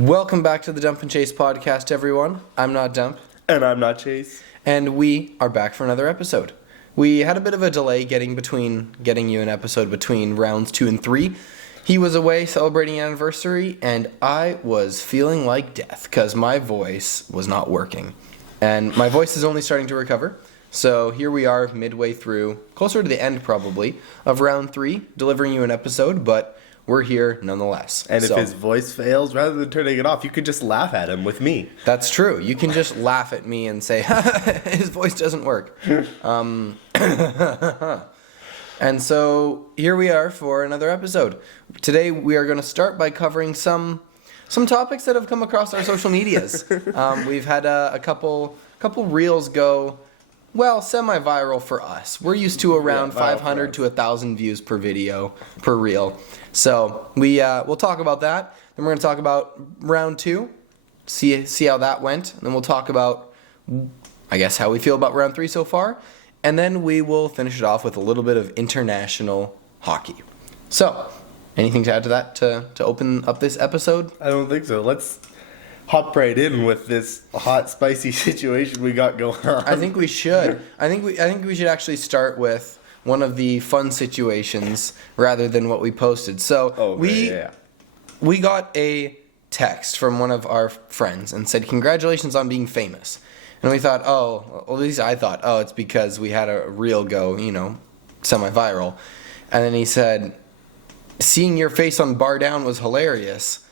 Welcome back to the Dump and Chase podcast, everyone. I'm not Dump. And I'm not Chase. And we are back for another episode. We had a bit of a delay getting you an episode between rounds 2 and 3. He was away celebrating an anniversary, and I was feeling like death because my voice was not working. And my voice is only starting to recover. So here we are midway through, closer to the end probably, of round 3, delivering you an episode, but we're here nonetheless. And if his voice fails, rather than turning it off, you could just laugh at him with me. That's true. You can just laugh at me and say, his voice doesn't work. And so here we are for another episode. Today we are going to start by covering some topics that have come across our social medias. We've had a couple reels go, well, semi-viral for us. We're used to around 500 to 1,000 views per video, per reel. So we'll talk about that. Then we're going to talk about round 2, see how that went. And then we'll talk about, I guess, how we feel about round 3 so far. And then we will finish it off with a little bit of international hockey. So, anything to add to that to open up this episode? I don't think so. Let's hop right in with this hot, spicy situation we got going on. I think we should. I think we should actually start with one of the fun situations rather than what we posted. So we got a text from one of our friends and said, "Congratulations on being famous." And we thought, at least I thought, it's because we had a reel go, semi-viral. And then he said, "Seeing your face on Bar Down was hilarious."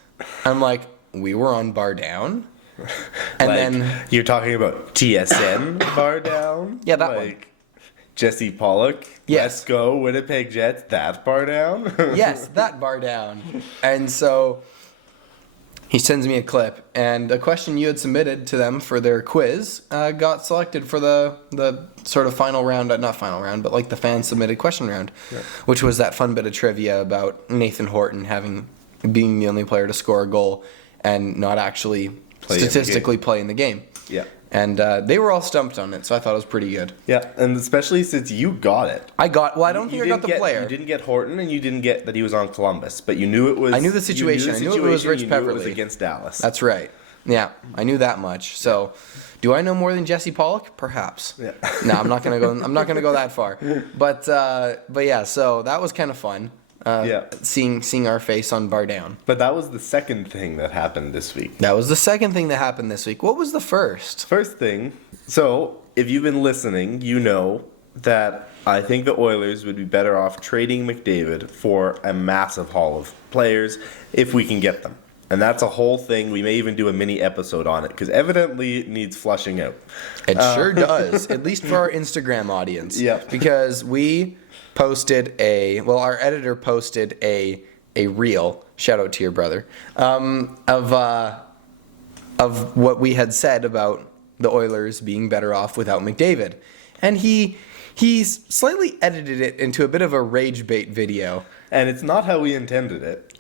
I'm like, we were on Bar Down? And then you're talking about TSN Bar Down? Yeah, that one. Jesse Pollock. Yes. Let's go Winnipeg Jets. That Bar Down? Yes, that Bar Down. And so he sends me a clip, and a question you had submitted to them for their quiz got selected for the sort of final round, not final round, but like the fan submitted question round, which was that fun bit of trivia about Nathan Horton being the only player to score a goal and not actually statistically play in the game. Yeah. And they were all stumped on it, so I thought it was pretty good. Yeah, and especially since you got it. I don't think I got the player. You didn't get Horton, and you didn't get that he was on Columbus, but you knew it was... I knew the situation. I knew it was Rich Peverley. It was against Dallas. That's right. Yeah, I knew that much. So, do I know more than Jesse Pollock? Perhaps. Yeah. No, I'm not gonna go that far. But yeah, so that was kind of fun. Seeing our face on Bar Down. But that was the second thing that happened this week. That was the second thing that happened this week. What was the first? First thing, so if you've been listening, you know that I think the Oilers would be better off trading McDavid for a massive haul of players if we can get them. And that's a whole thing. We may even do a mini episode on it because evidently it needs flushing out. It sure does, at least for our Instagram audience. Yeah. Because we posted our editor posted a reel, shout out to your brother, of what we had said about the Oilers being better off without McDavid. And he slightly edited it into a bit of a rage bait video. And it's not how we intended it.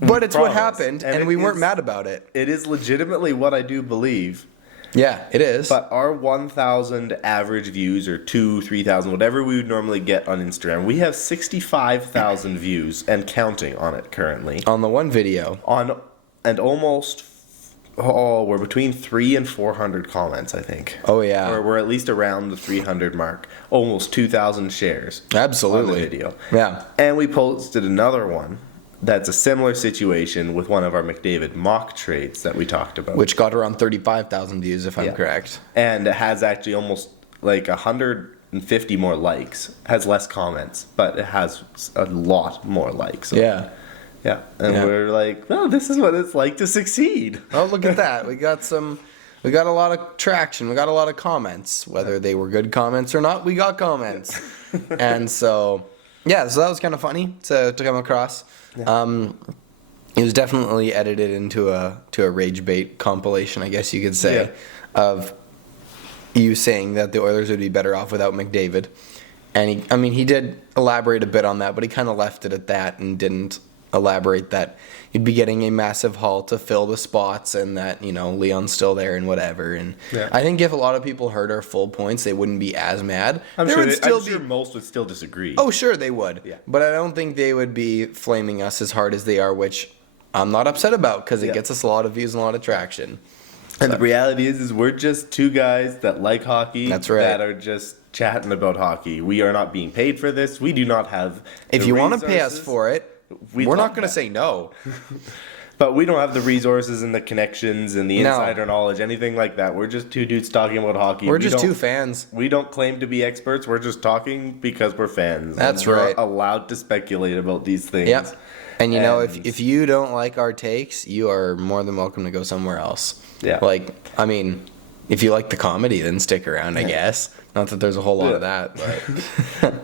But it's what happened, and we weren't mad about it. It is legitimately what I do believe. Yeah, it is. But our 1,000 average views, or 2,000, 3,000, whatever we would normally get on Instagram, we have 65,000 views and counting on it currently. On the one video. We're between 300 and 400 comments, I think. Oh, yeah. Or we're at least around the 300 mark. Almost 2,000 shares. Absolutely. On the video. Yeah. And we posted another one that's a similar situation with one of our McDavid mock trades that we talked about. Which got around 35,000 views, if I'm correct. And it has actually almost like 150 more likes. Has less comments, but it has a lot more likes. So, yeah. Yeah. And we're like, oh, this is what it's like to succeed. Oh, look at that. We got a lot of traction. We got a lot of comments. Whether they were good comments or not, we got comments. And so, yeah, so that was kind of funny to come across. Yeah. It was definitely edited into a rage bait compilation, I guess you could say, of you saying that the Oilers would be better off without McDavid. And he did elaborate a bit on that, but he kind of left it at that and didn't elaborate that you'd be getting a massive haul to fill the spots and that, Leon's still there and whatever. And I think if a lot of people heard our full points, they wouldn't be as mad. I'm sure most would still disagree. Oh, sure, they would. Yeah. But I don't think they would be flaming us as hard as they are, which I'm not upset about because it Yeah. gets us a lot of views and a lot of traction. And the reality is we're just two guys that like hockey. That's right. That are just chatting about hockey. We are not being paid for this. We do not have. If the you want to pay us resources. for it, We'd we're love not going to that. say no. But we don't have the resources and the connections and the No. insider knowledge, anything like that. We're just two dudes talking about hockey. We're We just don't- two fans. We don't claim to be experts. We're just talking because we're fans. That's and we're right. allowed to speculate about these things. Yep. And you know, And- if you don't like our takes, you are more than welcome to go somewhere else. Yeah. Like, I mean, if you like the comedy, then stick around, I guess. Not that there's a whole lot of Yeah. that, but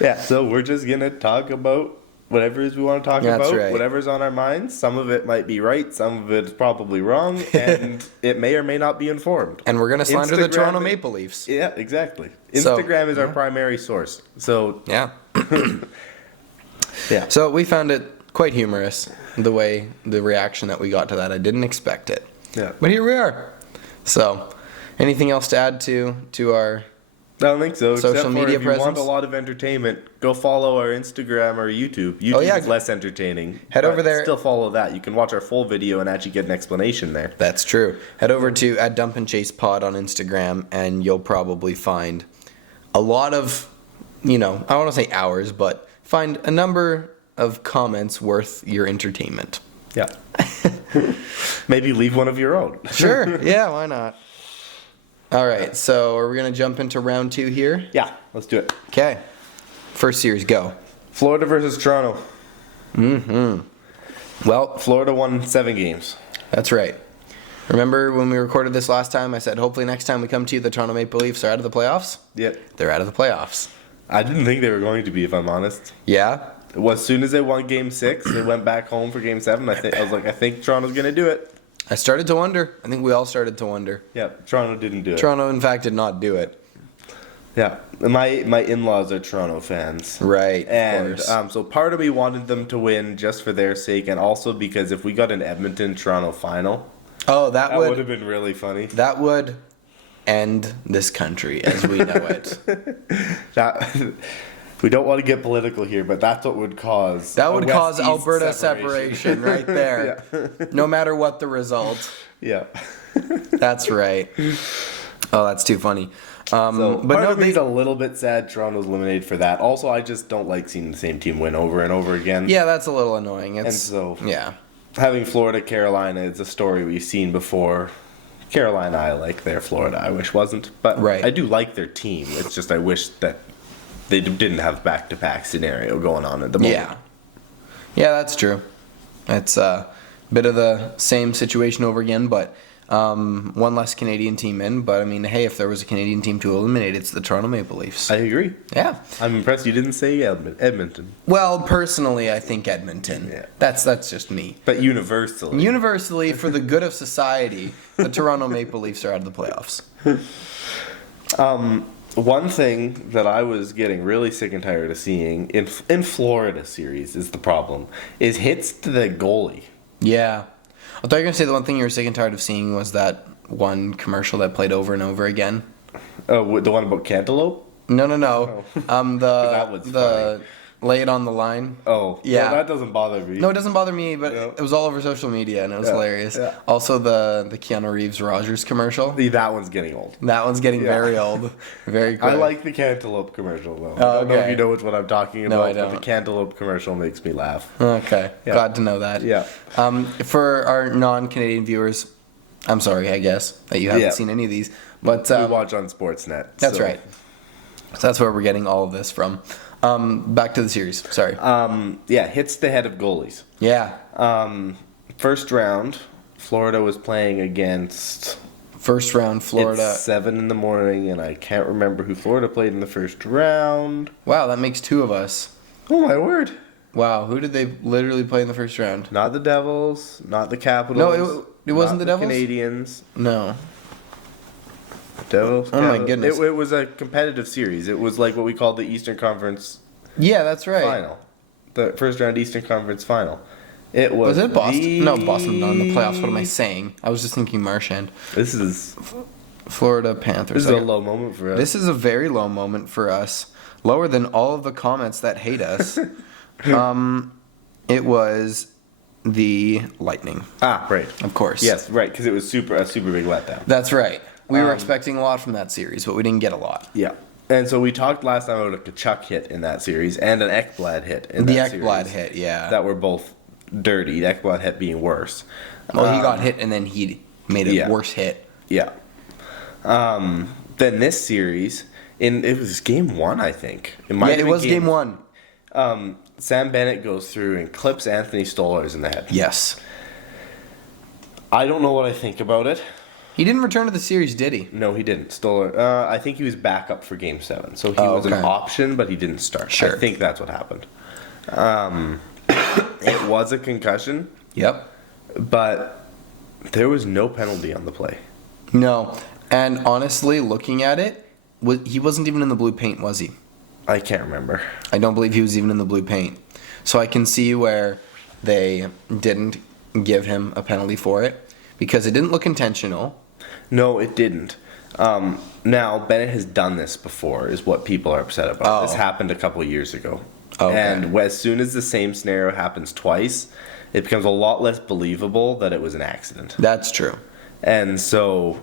Yeah, so we're just going to talk about whatever it is we want to talk That's about, right. whatever's on our minds. Some of it might be right, some of it is probably wrong, and it may or may not be informed. and we're gonna slander the Instagram Toronto it- Maple Leafs. Yeah, exactly. So- Instagram is our primary source. So, Yeah. yeah. So we found it quite humorous the reaction that we got to that. I didn't expect it. Yeah. But here we are. So, anything else to add to our I don't think so. Social except for media if you want presence? a lot of entertainment, go follow our Instagram or YouTube. YouTube Oh, yeah. is less entertaining. Head but over there. Still follow that. You can watch our full video and actually get an explanation there. That's true. Head over to @DumpandChasePod on Instagram, and you'll probably find a lot of, I don't want to say hours, but find a number of comments worth your entertainment. Yeah. Maybe leave one of your own. Sure. Yeah, why not? All right, so are we going to jump into round 2 here? Yeah, let's do it. Okay. First series, go. Florida versus Toronto. Well, Florida won 7 games. that's right. Remember when we recorded this last time, I said hopefully next time we come to you, the Toronto Maple Leafs are out of the playoffs? Yep. They're out of the playoffs. I didn't think they were going to be, if I'm honest. Yeah? As soon as they won Game 6, they went back home for Game 7. I was like, I think Toronto's going to do it. I started to wonder. I think we all started to wonder. Yeah, Toronto didn't do it. Toronto, in fact, did not do it. Yeah, my in-laws are Toronto fans. Right, And of course. so part of me wanted them to win just for their sake, and also because if we got an Edmonton-Toronto final, Oh, that that would would have been really funny. that would end this country as we know it. That we don't want to get political here, but that's what would cause That a would cause West-East Alberta separation right there. No matter what the result. Yeah. That's right. Oh, that's too funny. So But part no, of me's a little bit sad Toronto's eliminated for that. Also, I just don't like seeing the same team win over and over again. yeah, that's a little annoying. It's, And so yeah. having Florida, Carolina is a story we've seen before. Carolina, I like their Florida. I wish wasn't, but Right. I do like their team. It's just I wish that they didn't have back-to-back scenario going on at the moment. Yeah. Yeah, that's true. It's a bit of the same situation over again, but one less Canadian team in. But I mean, hey, if there was a Canadian team to eliminate, it's the Toronto Maple Leafs. I agree. Yeah. I'm impressed you didn't say Edmonton, Well, personally, I think Edmonton. Yeah. That's just me. but universally. Universally, for the good of society, the Toronto Maple Leafs are out of the playoffs. One thing that I was getting really sick and tired of seeing in Florida series is the problem is hits to the goalie. Yeah. I thought you were going to say the one thing you were sick and tired of seeing was that one commercial that played over and over again. Oh, the one about Cantaloupe? No. That was The lay it on the line. Oh, Yeah. well, that doesn't bother me. No, it doesn't bother me, but Yeah. it was all over social media and it was Yeah, hilarious. yeah. Also, the Keanu Reeves Rogers commercial. That one's getting old. That one's getting Yeah. very old. Very quick. I like the Cantaloupe commercial though. Oh, I don't know if okay. you know which one I'm talking No, about, I but the don't. Cantaloupe commercial makes me laugh. Okay. Yeah. Glad to know that. Yeah. For our non-Canadian viewers, I'm sorry, I guess, that you haven't Yeah. seen any of these. But We watch on Sportsnet. that's so. right. So that's where we're getting all of this from. Back to the series. Sorry. Yeah, hits the head of goalies. Yeah. First round, Florida was playing against First round, Florida. It's 7 in the morning, and I can't remember who Florida played in the first round. Wow, that makes 2 of us. Oh my word! Wow, who did they literally play in the first round? Not the Devils, not the Capitals. No, it wasn't not the Devils? Canadians. No. Devils. Oh my Capitals. goodness. It was a competitive series. It was like what we call the Eastern Conference Yeah, that's right. final, the first round Eastern Conference final. It was. Was it Boston? No, Boston not in the playoffs. What am I saying? I was just thinking Marchand. This is Florida Panthers. this is a low moment for us. This is a very low moment for us. Lower than all of the comments that hate us. It was the Lightning. Ah, right. Of course. Yes, right, because it was a super big letdown. That's right. We were expecting a lot from that series, but we didn't get a lot. Yeah. And so we talked last time about a Kachuk hit in that series and an Ekblad hit in that series. The Ekblad hit, yeah. That were both dirty. The Ekblad hit being worse. Well, he got hit and then he made a worse hit. Yeah. Then this series, it was game 1, I think. It was game 1. Sam Bennett goes through and clips Anthony Stolarz in the head. Yes. I don't know what I think about it. He didn't return to the series, did he? No, he didn't. Stolar. I think he was back up for game 7. So he was an option, but he didn't start. Sure. I think that's what happened. It was a concussion. Yep. But there was no penalty on the play. No. And honestly, looking at it, he wasn't even in the blue paint, was he? I can't remember. I don't believe he was even in the blue paint. So I can see where they didn't give him a penalty for it because it didn't look intentional. No, it didn't. Now, Bennett has done this before, is what people are upset about. This happened a couple of years ago. Okay. And as soon as the same scenario happens twice, it becomes a lot less believable that it was an accident. That's true. And so,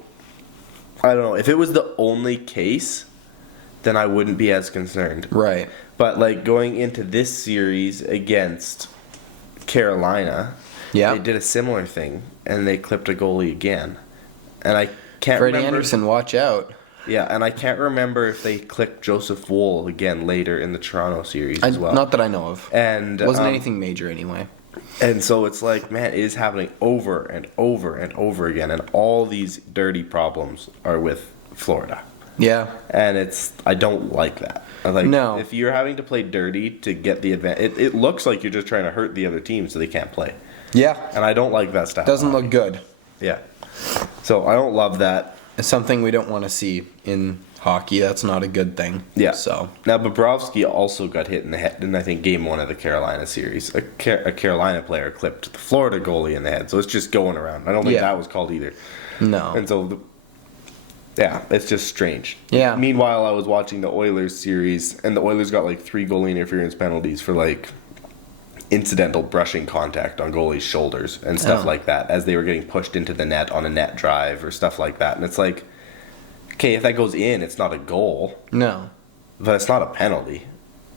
I don't know. If it was the only case, then I wouldn't be as concerned. Right. But, like, going into this series against Carolina, they did a similar thing, and they clipped a goalie again. And I can't Freddie remember. Anderson, watch out. Yeah, and I can't remember if they clipped Joseph Wool again later in the Toronto series as well. Not that I know of. And wasn't anything major anyway. And so it's like, man, it is happening over and over and over again, and all these dirty problems are with Florida. Yeah. And I don't like that. No. If you're having to play dirty to get the advantage, it looks like you're just trying to hurt the other team so they can't play. Yeah. And I don't like that style. Doesn't look good. Yeah. So I don't love that. It's something we don't want to see in hockey. That's not a good thing. Yeah. So now Bobrovsky also got hit in the head in I think game 1 of the Carolina series. A Carolina player clipped the Florida goalie in the head. So it's just going around. I don't think that was called either. No. And so it's just strange. Yeah. Meanwhile, I was watching the Oilers series, and the Oilers got like 3 goalie interference penalties for like incidental brushing contact on goalies' shoulders and stuff like that as they were getting pushed into the net on a net drive or stuff like that. And it's like, okay, if that goes in, it's not a goal. No. But it's not a penalty.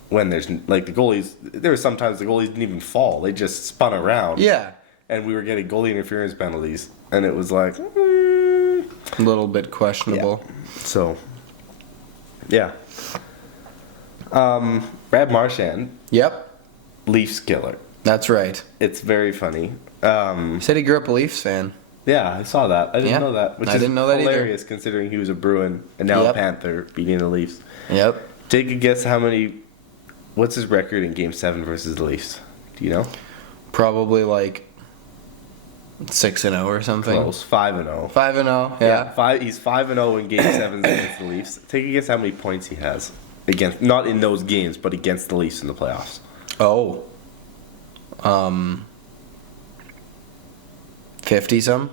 When there's like the goalies, there were sometimes the goalies didn't even fall; they just spun around. Yeah. And we were getting goalie interference penalties, and it was like a little bit questionable. Yeah. So, yeah. Brad Marchand. Yep. Leafs killer. That's right. It's very funny. He said he grew up a Leafs fan. Yeah, I saw that. I didn't know that. Which I didn't know that hilarious either. Considering he was a Bruin and now a Panther beating the Leafs. Yep. Take a guess what's his record in Game 7 versus the Leafs? Do you know? Probably like 6-0 or something. Close. 5-0. 5-0, yeah. He's 5-0 in Game 7 against the Leafs. Take a guess how many points he has against, not in those games, but against the Leafs in the playoffs. Oh. 50-some?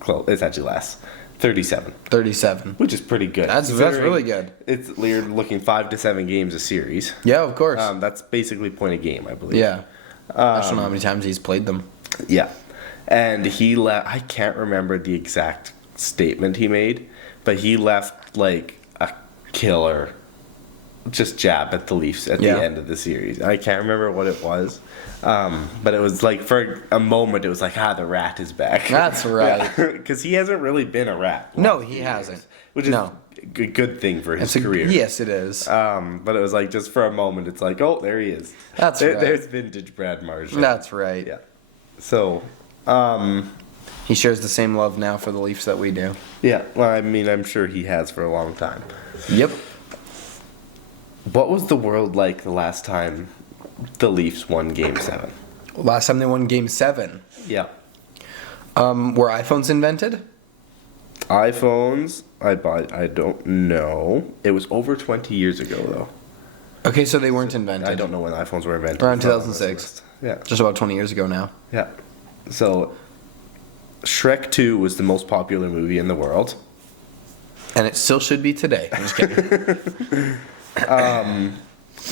Close. It's actually less. 37. 37. Which is pretty good. That's really good. You're looking 5 to 7 games a series. Yeah, of course. That's basically point a game, I believe. Yeah. I don't know how many times he's played them. Yeah. And he left, I can't remember the exact statement he made, but he left like a killer just jab at the Leafs at the end of the series. I can't remember what it was, but it was like for a moment it was like, the rat is back. That's right. Because he hasn't really been a rat. No, he hasn't. Which is a good thing for his career. Yes, it is. But it was like just for a moment it's like, oh, there he is. That's right. There's vintage Brad Marchand. That's right. Yeah. So... he shares the same love now for the Leafs that we do. Yeah, well, I mean, I'm sure he has for a long time. Yep. What was the world like the last time the Leafs won Game 7? Last time they won Game 7? Yeah. Were iPhones invented? iPhones? I don't know. It was over 20 years ago, though. Okay, so they weren't invented. I don't know when iPhones were invented. Around 2006. Yeah. Just about 20 years ago now. Yeah. So, Shrek 2 was the most popular movie in the world. And it still should be today. I'm just kidding.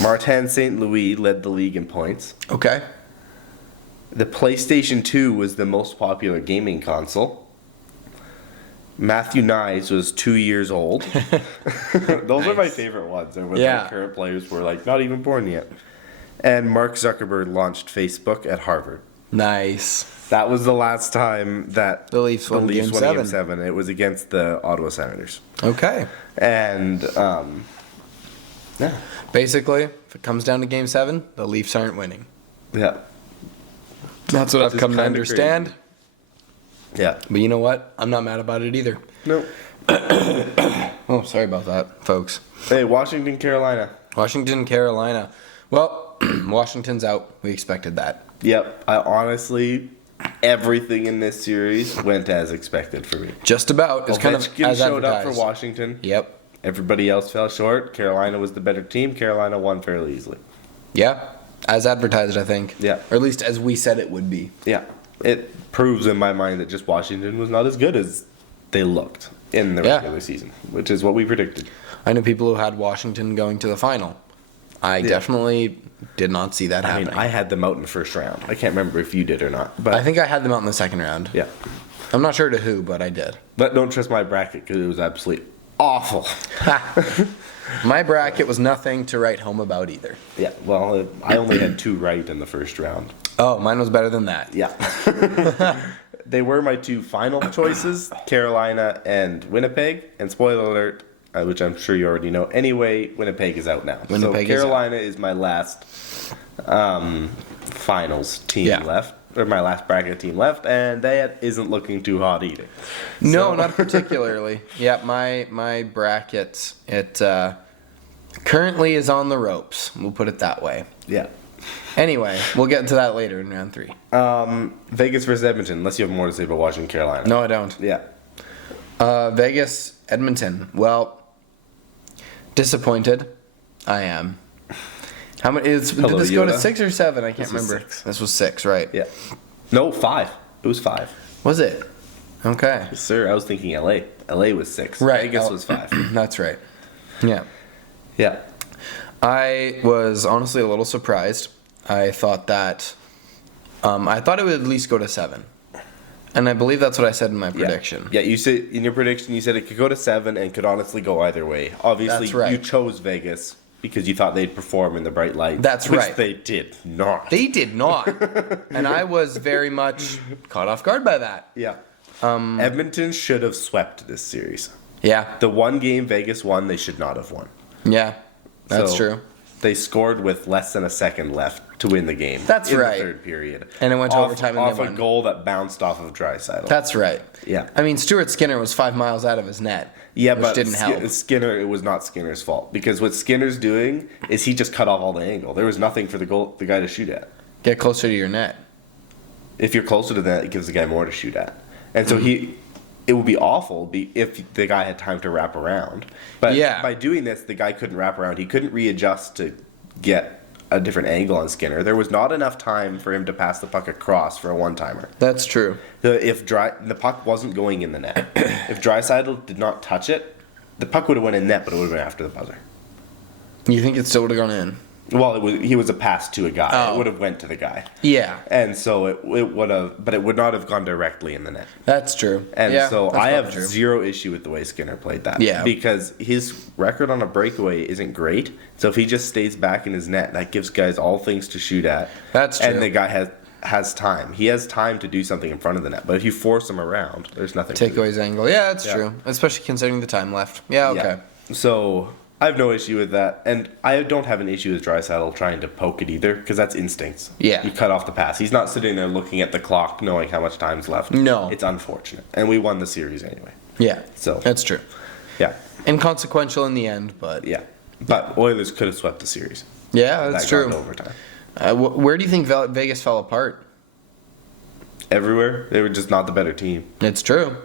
Martin St. Louis led the league in points. Okay. The PlayStation 2 was the most popular gaming console. Matthew Nyes was 2 years old. Those are my favorite ones. And when the current players were like not even born yet. And Mark Zuckerberg launched Facebook at Harvard. Nice. That was the last time that the Leafs won Game 7. It was against the Ottawa Senators. Okay. And yeah. Basically, if it comes down to Game 7, the Leafs aren't winning. Yeah. That's what I've come to understand. Crazy. Yeah. But you know what? I'm not mad about it either. No. Oh, sorry about that, folks. Hey, Washington, Carolina. Washington, Carolina. Well, Washington's out. We expected that. Yep. I honestly, everything in this series went as expected for me. Just about. It's kind of as showed advertised. up for Washington. Yep. Everybody else fell short. Carolina was the better team. Carolina won fairly easily. Yeah. As advertised, I think. Yeah. Or at least as we said it would be. Yeah. It proves in my mind that just Washington was not as good as they looked in the regular season, which is what we predicted. I know people who had Washington going to the final. I definitely did not see that happening. I mean, I had them out in the first round. I can't remember if you did or not. But I think I had them out in the second round. Yeah. I'm not sure to who, but I did. But don't trust my bracket because it was absolutely awful. My bracket was nothing to write home about either. Yeah, well, I only had 2 right in the first round. Oh, mine was better than that. Yeah. They were my 2 final choices, Carolina and Winnipeg. And spoiler alert, which I'm sure you already know. Anyway, Winnipeg is out now. Winnipeg Carolina is my last finals team left, or my last bracket team left, and that isn't looking too hot either. No, not particularly. Yeah, my bracket, it currently is on the ropes. We'll put it that way. Yeah. Anyway, we'll get into that later in round 3. Vegas versus Edmonton, unless you have more to say about Washington, Carolina. No, I don't. Yeah. Vegas, Edmonton. Well, disappointed. I am. How many? Did this go to 6 or 7? I can't remember. 6. This was 6, right? Yeah. No, 5. It was 5. Was it? Okay. Yes, sir. I was thinking LA. LA was 6. Right. Vegas was 5. That's right. Yeah. Yeah. I was honestly a little surprised. I thought that I thought it would at least go to 7. And I believe that's what I said in my prediction. Yeah, you said in your prediction, you said it could go to 7 and could honestly go either way. Obviously, that's right. You chose Vegas because you thought they'd perform in the bright light. That's which right. They did not. They did not. And I was very much caught off guard by that. Yeah. Edmonton should have swept this series. Yeah. The one game Vegas won, they should not have won. Yeah, that's true. They scored with less than a second left to win the game. That's in right. the third period. And it went to overtime and off they a won. goal that bounced off of Draisaitl. That's right. Yeah. I mean, Stuart Skinner was 5 miles out of his net. Yeah, which but didn't help. Skinner, it was not Skinner's fault because what Skinner's doing is he just cut off all the angle. There was nothing for the guy to shoot at. Get closer to your net. If you're closer to that, it gives the guy more to shoot at. And so it would be awful if the guy had time to wrap around. But by doing this, the guy couldn't wrap around. He couldn't readjust to get a different angle on Skinner. There was not enough time for him to pass the puck across for a one-timer. That's true. The puck wasn't going in the net. If Draisaitl did not touch it, the puck would have went in net, but it would have been after the buzzer. You think it still would have gone in? Well, he was a pass to a guy. Oh. It would have went to the guy. Yeah. And so it would have, but it would not have gone directly in the net. That's true. And so I have true. zero issue with the way Skinner played that. Yeah. Because his record on a breakaway isn't great. So if he just stays back in his net, that gives guys all things to shoot at. That's true. And the guy has time. He has time to do something in front of the net. But if you force him around, there's nothing Take to do. away his angle. Yeah, that's true. Especially considering the time left. Yeah, okay. Yeah. So I have no issue with that. And I don't have an issue with Draisaitl trying to poke it either, because that's instincts. Yeah. You cut off the pass. He's not sitting there looking at the clock, knowing how much time's left. No. It's unfortunate. And we won the series anyway. Yeah. So that's true. Yeah. Inconsequential in the end, but... Yeah. But Oilers could have swept the series. Yeah, that's true. Got overtime. Where do you think Vegas fell apart? Everywhere. They were just not the better team. It's true.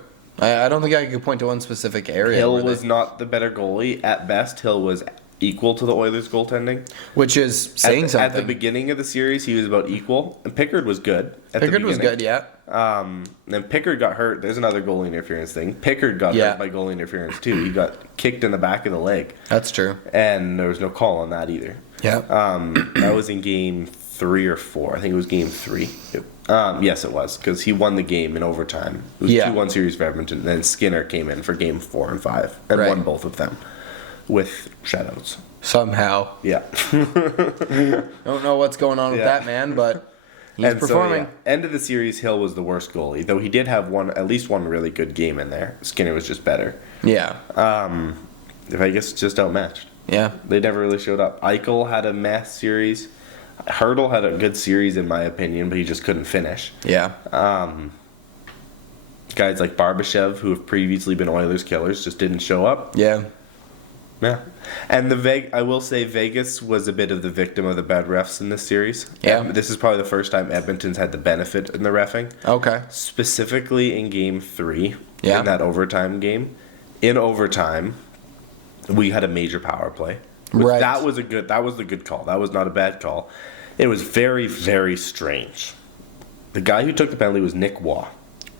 I don't think I could point to one specific area. Hill was not the better goalie. At best, Hill was equal to the Oilers' goaltending. Which is saying something. At the beginning of the series, he was about equal. And Pickard was good. Pickard was good, yeah. Then Pickard got hurt. There's another goalie interference thing. Pickard got hurt by goalie interference, too. He got kicked in the back of the leg. That's true. And there was no call on that either. Yeah. That was in game 3 or 4. I think it was game 3. Yes, it was, because he won the game in overtime. It was 2-1 series for Edmonton, and then Skinner came in for game 4 and 5 and won both of them with shutouts. Somehow. Yeah. Don't know what's going on with that man, but he's performing. So, end of the series, Hill was the worst goalie, though he did have at least one really good game in there. Skinner was just better. Yeah. I guess just outmatched. Yeah. They never really showed up. Eichel had a mess series. Hurdle had a good series in my opinion, but he just couldn't finish. Yeah. Guys like Barbashev, who have previously been Oilers killers, just didn't show up. Yeah. Yeah. And I will say Vegas was a bit of the victim of the bad refs in this series. Yeah. This is probably the first time Edmonton's had the benefit in the reffing. Okay. Specifically in game 3, in that overtime game. In overtime, we had a major power play. Right. That was the good call. That was not a bad call. It was very, very strange. The guy who took the penalty was Nick Waugh.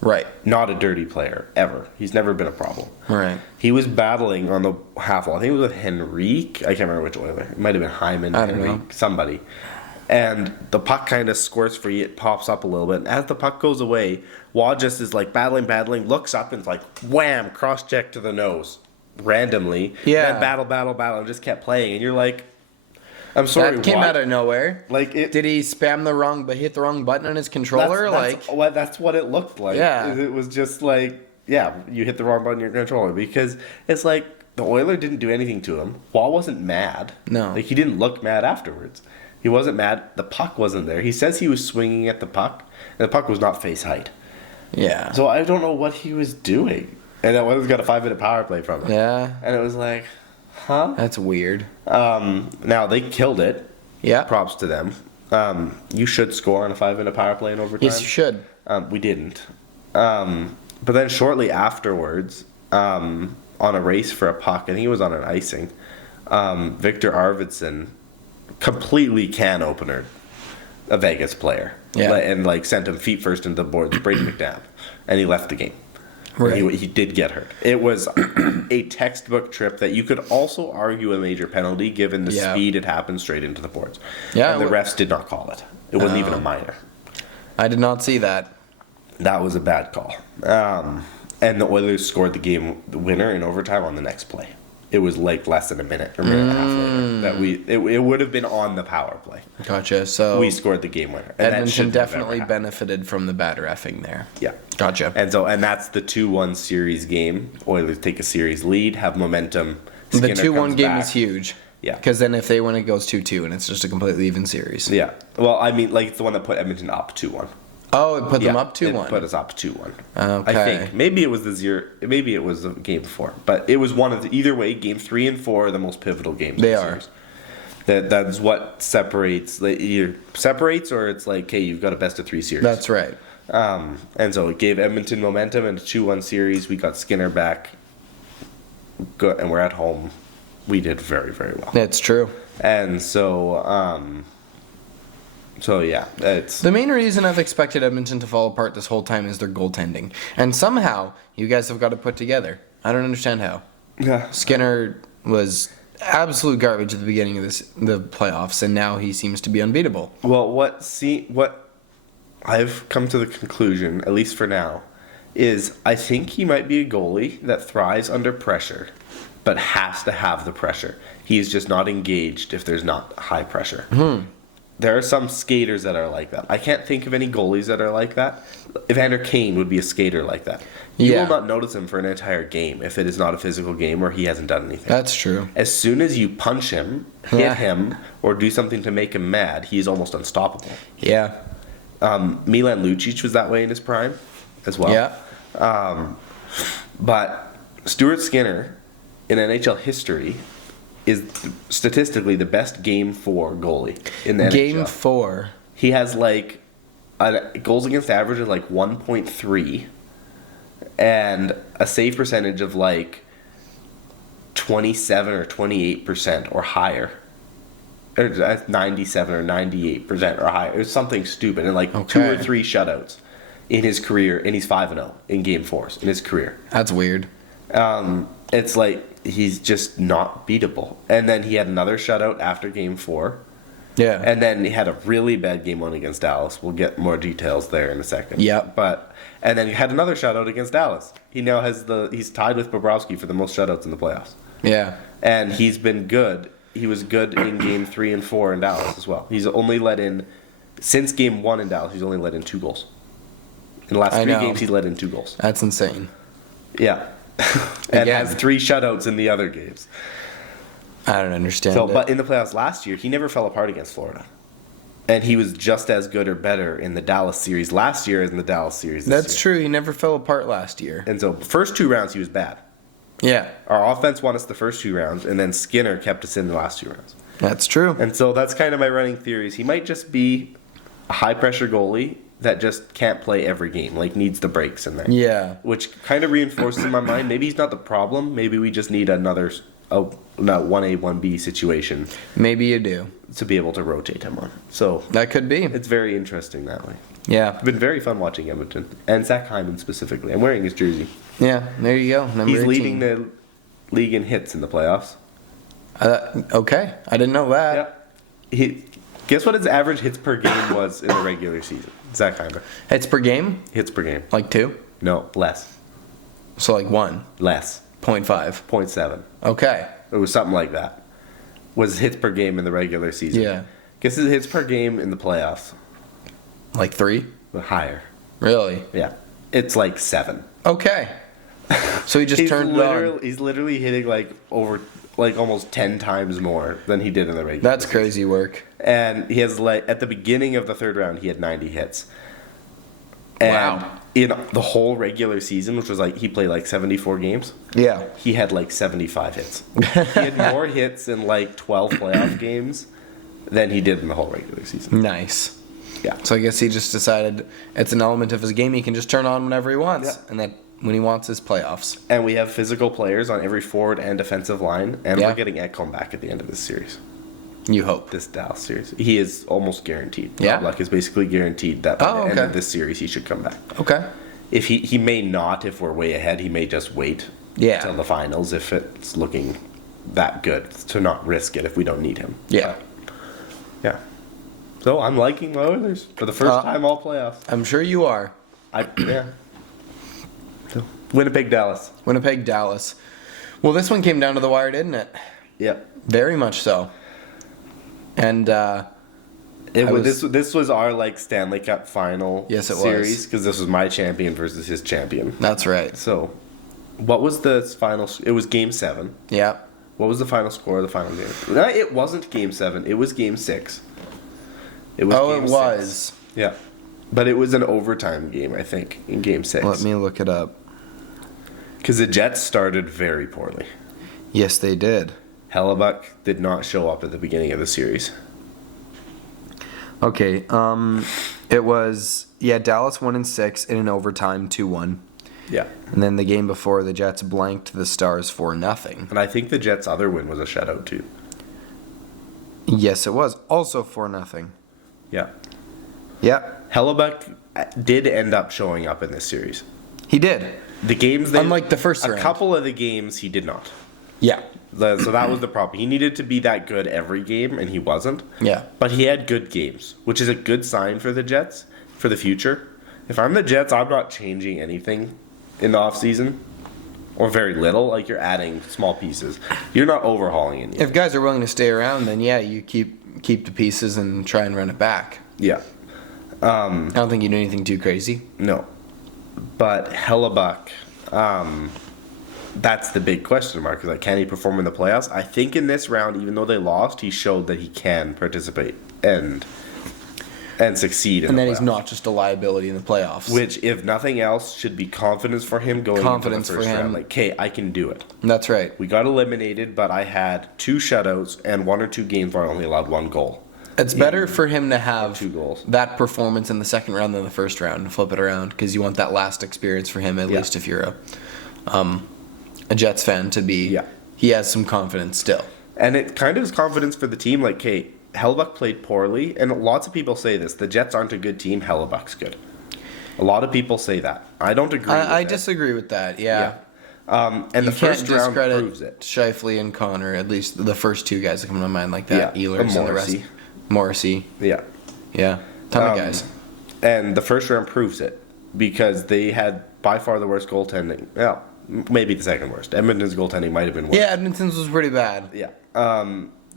Right. Not a dirty player, ever. He's never been a problem. Right. He was battling on the half wall. I think it was with Henrique. I can't remember which Oiler. It might have been Hyman, Henrique, somebody. And the puck kind of squirts free. It pops up a little bit. And as the puck goes away, Waugh just is like battling, looks up and it's like, wham, cross-check to the nose. Randomly. Yeah. Then battle, and just kept playing. And you're like, I'm sorry, that came what? out of nowhere. Like did he spam hit the wrong button on his controller? That's what it looked like. Yeah. It was just like, yeah, you hit the wrong button on your controller, because it's like the Oiler didn't do anything to him. Waugh wasn't mad. No. Like, he didn't look mad afterwards. He wasn't mad. The puck wasn't there. He says he was swinging at the puck, and the puck was not face height. Yeah. So I don't know what he was doing. And then Oilers got a 5-minute power play from him. Yeah. And it was like, huh? That's weird. Now, they killed it. Yeah. Props to them. You should score on a 5-minute power play in overtime. Yes, you should. We didn't. But then shortly afterwards, on a race for a puck, and he was on an icing, Victor Arvidsson completely can opener a Vegas player. Yeah. And sent him feet first into the boards, Brady McNabb. And he left the game. Right. He did get hurt. It was a textbook trip that you could also argue a major penalty given the speed it happened straight into the boards. Yeah, and the refs did not call it. It wasn't even a minor. I did not see that. That was a bad call. And the Oilers scored the winner in overtime on the next play. It was like less than a minute or minute and a half later that it would have been on the power play. Gotcha. So we scored the game winner. And Edmonton definitely benefited from the bad reffing there. Yeah. Gotcha. And that's the 2-1 series game. Oilers take a series lead, have momentum. The 2-1 game is huge. Yeah. Because then if they win, it goes 2-2, and it's just a completely even series. Yeah. Well, I mean, it's the one that put Edmonton up 2-1. Oh, it put them up 2-1. It put us up 2-1. Okay. I think maybe it was maybe it was the game before, but it was one of either way. Game 3 and 4 are the most pivotal games. They are. That's what separates. Either separates or it's like, hey, you've got a best of 3 series. That's right. And so it gave Edmonton momentum in a 2-1 series. We got Skinner back, and we're at home. We did very, very well. That's true. And so. So yeah, it's the main reason I've expected Edmonton to fall apart this whole time is their goaltending, and somehow you guys have got it put together. I don't understand how. Yeah. Skinner was absolute garbage at the beginning of the playoffs, and now he seems to be unbeatable. Well, what I've come to the conclusion, at least for now, is I think he might be a goalie that thrives under pressure, but has to have the pressure. He is just not engaged if there's not high pressure. There are some skaters that are like that. I can't think of any goalies that are like that. Evander Kane would be a skater like that. You will not notice him for an entire game if it is not a physical game or he hasn't done anything. That's true. As soon as you punch him, hit him, or do something to make him mad, he is almost unstoppable. Yeah. Milan Lucic was that way in his prime as well. Yeah. But Stuart Skinner, in NHL history, is statistically the best game 4 goalie in the NHL. Game 4. He has a goals against average of 1.3 and a save percentage of 27 or 28% or higher. Or 97 or 98% or higher. It was something stupid. And 2 or 3 shutouts in his career, and he's 5-0 in game 4s in his career. That's weird. It's he's just not beatable. And then he had another shutout after game 4. Yeah. And then he had a really bad game one against Dallas. We'll get more details there in a second. Yep. And then he had another shutout against Dallas. He now has he's tied with Bobrovsky for the most shutouts in the playoffs. Yeah. And he's been good. He was good in game 3 and 4 in Dallas as well. He's only let in, since game 1 in Dallas, he's only let in 2 goals. In the last 3 games, he's let in 2 goals. That's insane. Yeah. And has 3 shutouts in the other games. I don't understand it. But in the playoffs last year, he never fell apart against Florida. And he was just as good or better in the Dallas series last year as in the Dallas series this year. That's true. He never fell apart last year. And so, first 2 rounds, he was bad. Yeah. Our offense won us the first 2 rounds, and then Skinner kept us in the last 2 rounds. That's true. And so that's kind of my running theories. He might just be a high-pressure goalie that just can't play every game, like needs the breaks in there. Yeah. Which kind of reinforces in my mind, maybe he's not the problem. Maybe we just need another 1A, 1B situation. Maybe you do. To be able to rotate him on. So that could be. It's very interesting that way. Yeah. It's been very fun watching Edmonton. And Zach Hyman specifically. I'm wearing his jersey. Yeah, there you go. Number He's 18. leading the league in hits in the playoffs. Okay. I didn't know that. Yeah. Guess what his average hits per game was in the regular season? Zach Hyman. Hits per game? Hits per game. Like 2? No, less. So like 1? Less. 0.5? 0.7. Okay. It was something like that. Was hits per game in the regular season. Yeah. Guess his hits per game in the playoffs. Like 3? Higher. Really? Yeah. It's like 7. Okay. So he just turned it on. He's literally hitting like almost 10 times more than he did in the regular That's season. crazy work. And he has at the beginning of the 3rd round, he had 90 hits. And wow. In the whole regular season, which was he played like 74 games. Yeah. He had like 75 hits. He had more hits in like 12 playoff games than he did in the whole regular season. Nice. Yeah. So I guess he just decided it's an element of his game he can just turn on whenever he wants. Yeah. And that when he wants his playoffs. And we have physical players on every forward and defensive line. And Yeah. we're getting Ekholm back at the end of this series. You hope. This Dallas series. He is almost guaranteed. Yeah. Luck is basically guaranteed that by the end okay. of this series he should come back. Okay. If he may not, if we're way ahead, he may just wait until the finals if it's looking that good to not risk it if we don't need him. Yeah. Yeah. So I'm liking my Oilers for the first time all playoffs. I'm sure you are. Yeah. So, Winnipeg, Dallas. Winnipeg, Dallas. Well, this one came down to the wire, didn't it? Yep. Very much so. And this was our Stanley Cup final series because this was my champion versus his champion. That's right. So, what was the final? It was Game 7. Yeah. What was the final score of the final game? No, it wasn't Game 7. It was Game 6. It was. Oh, it was. Yeah, but it was an overtime game, I think, in Game 6. Let me look it up. Because the Jets started very poorly. Yes, they did. Hellebuck did not show up at the beginning of the series. Okay, it was, Dallas won in 6 in an overtime 2-1. Yeah. And then the game before, the Jets blanked the Stars 4-0. And I think the Jets' other win was a shutout, too. Yes, it was. Also 4-0. Yeah. Yeah. Hellebuck did end up showing up in this series. He did. The games unlike the first round. A couple of the games he did not. Yeah. So that was the problem. He needed to be that good every game, and he wasn't. Yeah. But he had good games, which is a good sign for the Jets for the future. If I'm the Jets, I'm not changing anything in the offseason, or very little. You're adding small pieces. You're not overhauling anything. If guys are willing to stay around, then you keep the pieces and try and run it back. Yeah. I don't think you do anything too crazy. No. But Hellebuck, that's the big question mark. Can he perform in the playoffs? I think in this round, even though they lost, he showed that he can participate and succeed in the playoffs. And then he's not just a liability in the playoffs. Which, if nothing else, should be confidence for him going into the first round. Okay, I can do it. That's right. We got eliminated, but I had 2 shutouts and 1 or 2 games where I only allowed 1 goal. It's better for him to have 2 goals. that performance in the second round than the first round and flip it around because you want that last experience for him, at least if you're a Jets fan, to be. Yeah. He has some confidence still. And it kind of is confidence for the team. Hellebuck played poorly, and lots of people say this. The Jets aren't a good team. Hellebuck's good. A lot of people say that. I don't agree with I that. disagree with that, yeah. And you the first can't round discredit proves it. Scheifele and Connor, at least the first 2 guys that come to mind like that. Yeah, Ehlers and the rest. Morrissey. Morrissey. Yeah. Yeah. Ton of guys. And the first round proves it because they had by far the worst goaltending. Well, maybe the second worst. Edmonton's goaltending might have been worse. Yeah, Edmonton's was pretty bad. Yeah.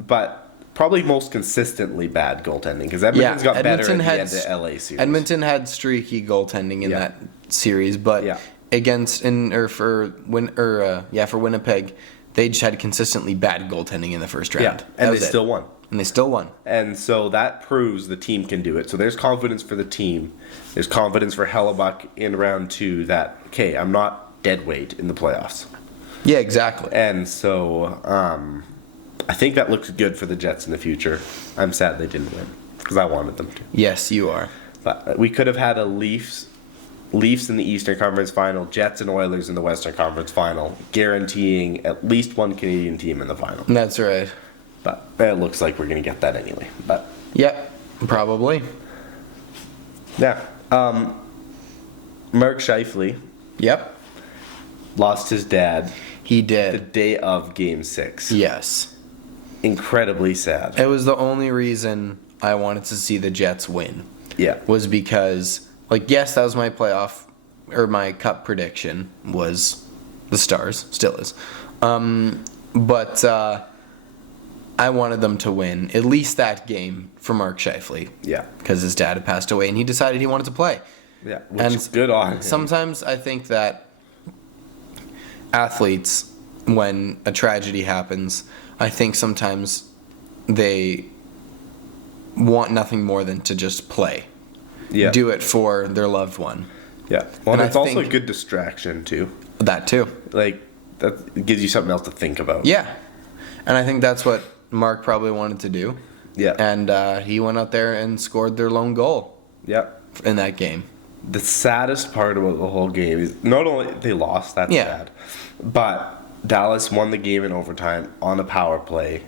But probably most consistently bad goaltending because Edmonton's got better at the end of the LA series. Edmonton had streaky goaltending in that series, but for Winnipeg, they just had consistently bad goaltending in the first round. Yeah, and they still won. And they still won. And so that proves the team can do it. So there's confidence for the team. There's confidence for Hellebuck in round 2 that, okay, I'm not dead weight in the playoffs. Yeah, exactly. And so I think that looks good for the Jets in the future. I'm sad they didn't win because I wanted them to. Yes, you are. But we could have had a Leafs in the Eastern Conference Final, Jets and Oilers in the Western Conference Final, guaranteeing at least one Canadian team in the final. That's right. But it looks like we're going to get that anyway. But yep, probably. Yeah. Mark Scheifele. Yep. Lost his dad. He The did. day of Game 6. Yes. Incredibly sad. It was the only reason I wanted to see the Jets win. Yeah. Was because, yes, that was my playoff, or my cup prediction was the Stars. Still is. But I wanted them to win at least that game for Mark Scheifele. Yeah. Because his dad had passed away and he decided he wanted to play. Yeah. Which is good on him. Sometimes I think that athletes, when a tragedy happens, I think sometimes they want nothing more than to just play. Yeah. Do it for their loved one. Yeah. Well, And it's I also a think- good distraction, too. That too. That gives you something else to think about. Yeah. And I think that's what Mark probably wanted to do. Yeah. And he went out there and scored their lone goal Yeah. in that game. The saddest part about the whole game is not only they lost, that's Yeah. sad, but Dallas won the game in overtime on a power play,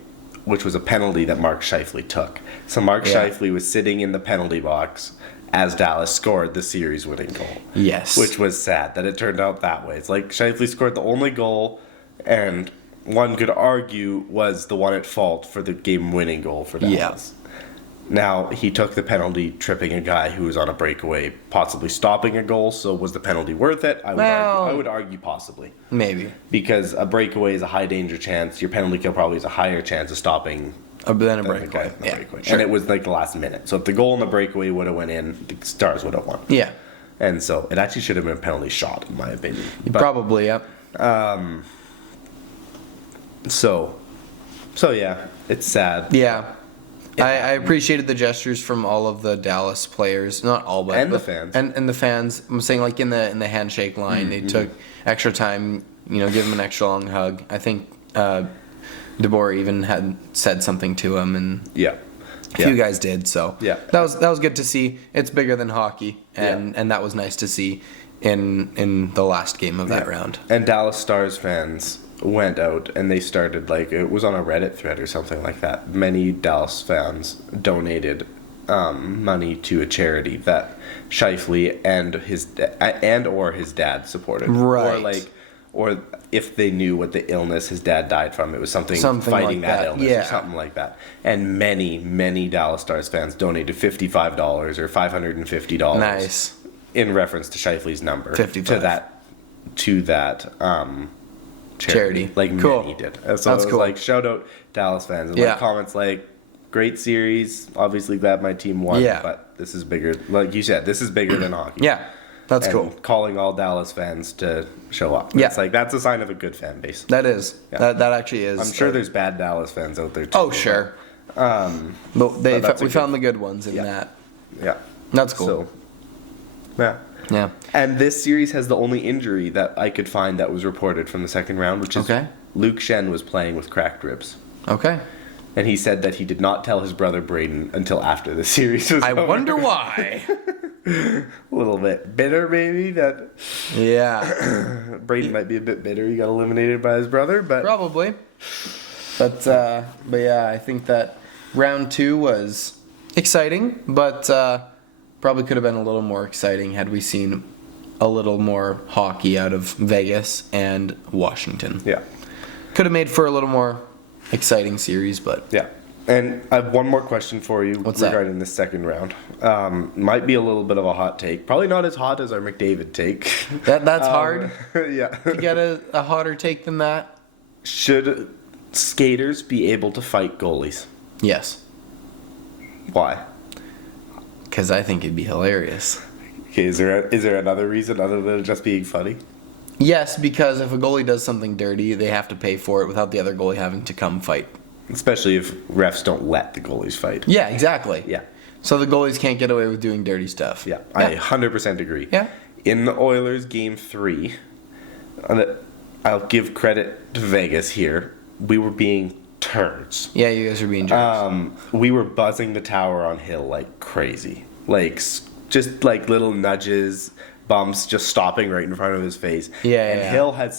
which was a penalty that Mark Scheifele took. So Mark Scheifele was sitting in the penalty box as Dallas scored the series-winning goal. Yes. Which was sad that it turned out that way. It's like Scheifele scored the only goal, and one could argue was the one at fault for the game-winning goal for Dallas. Now, he took the penalty tripping a guy who was on a breakaway, possibly stopping a goal, so was the penalty worth it? I would argue possibly. Maybe. Because a breakaway is a high-danger chance. Your penalty kill probably is a higher chance of stopping Than a than the guy breakaway. in the Yeah. breakaway. Sure. And it was like the last minute. So if the goal in the breakaway would have went in, the Stars would have won. Yeah. And so it actually should have been a penalty shot, in my opinion. But, Probably, yep. So yeah, it's sad. Yeah. I appreciated the gestures from all of the Dallas players, not all, but And the fans. and the fans. I'm saying in the handshake line, they took extra time, give him an extra long hug. I think DeBoer even had said something to him, and Yeah. a few guys did. So Yeah. that was good to see. It's bigger than hockey, and that was nice to see in the last game of that round. And Dallas Stars fans went out and they started, it was on a Reddit thread or something like that. Many Dallas fans donated money to a charity that Scheifele and or his dad supported. Right. Or if they knew what the illness his dad died from, it was something fighting like that illness yeah. or something like that. And many Dallas Stars fans donated $55 or $550. Nice. In reference to Scheifele's number 55. to that charity. Cool. Many did. So That's it was cool. Shout out Dallas fans. And Yeah. comments great series. Obviously glad my team won. Yeah. But this is bigger. Like you said, this is bigger than hockey. Yeah, that's And cool. calling all Dallas fans to show up. Yeah. It's that's a sign of a good fan base. That is. Yeah. That actually is. I'm sure there's bad Dallas fans out there too. Oh, sure. But that's a we good- found the good ones in Yeah. that. Yeah. That's cool. So, yeah. Yeah. And this series has the only injury that I could find that was reported from the second round, which is Okay. Luke Shen was playing with cracked ribs. Okay. And he said that he did not tell his brother Braden until after the series was I over. wonder why. A little bit bitter, maybe, that Yeah. Braden might be a bit bitter. He got eliminated by his brother, but Probably. But yeah, I think that round 2 was exciting, but probably could have been a little more exciting had we seen a little more hockey out of Vegas and Washington. yeah. Could have made for a little more exciting series, but Yeah. And I have one more question for you What's regarding this second round. Might be a little bit of a hot take. Probably not as hot as our McDavid take. That's hard Yeah. to get a hotter take than that. Should skaters be able to fight goalies? Yes, Why? because I think it'd be hilarious. Okay, is there another reason other than it just being funny? Yes, because if a goalie does something dirty, they have to pay for it without the other goalie having to come fight. Especially if refs don't let the goalies fight. Yeah, exactly. Yeah. So the goalies can't get away with doing dirty stuff. Yeah, I 100% agree. Yeah. In the Oilers game 3, and I'll give credit to Vegas here, we were being turds. Yeah, you guys are being jerks. We were buzzing the tower on Hill like crazy. Like, just like little nudges, bumps, just stopping right in front of his face. Yeah, and yeah. Hill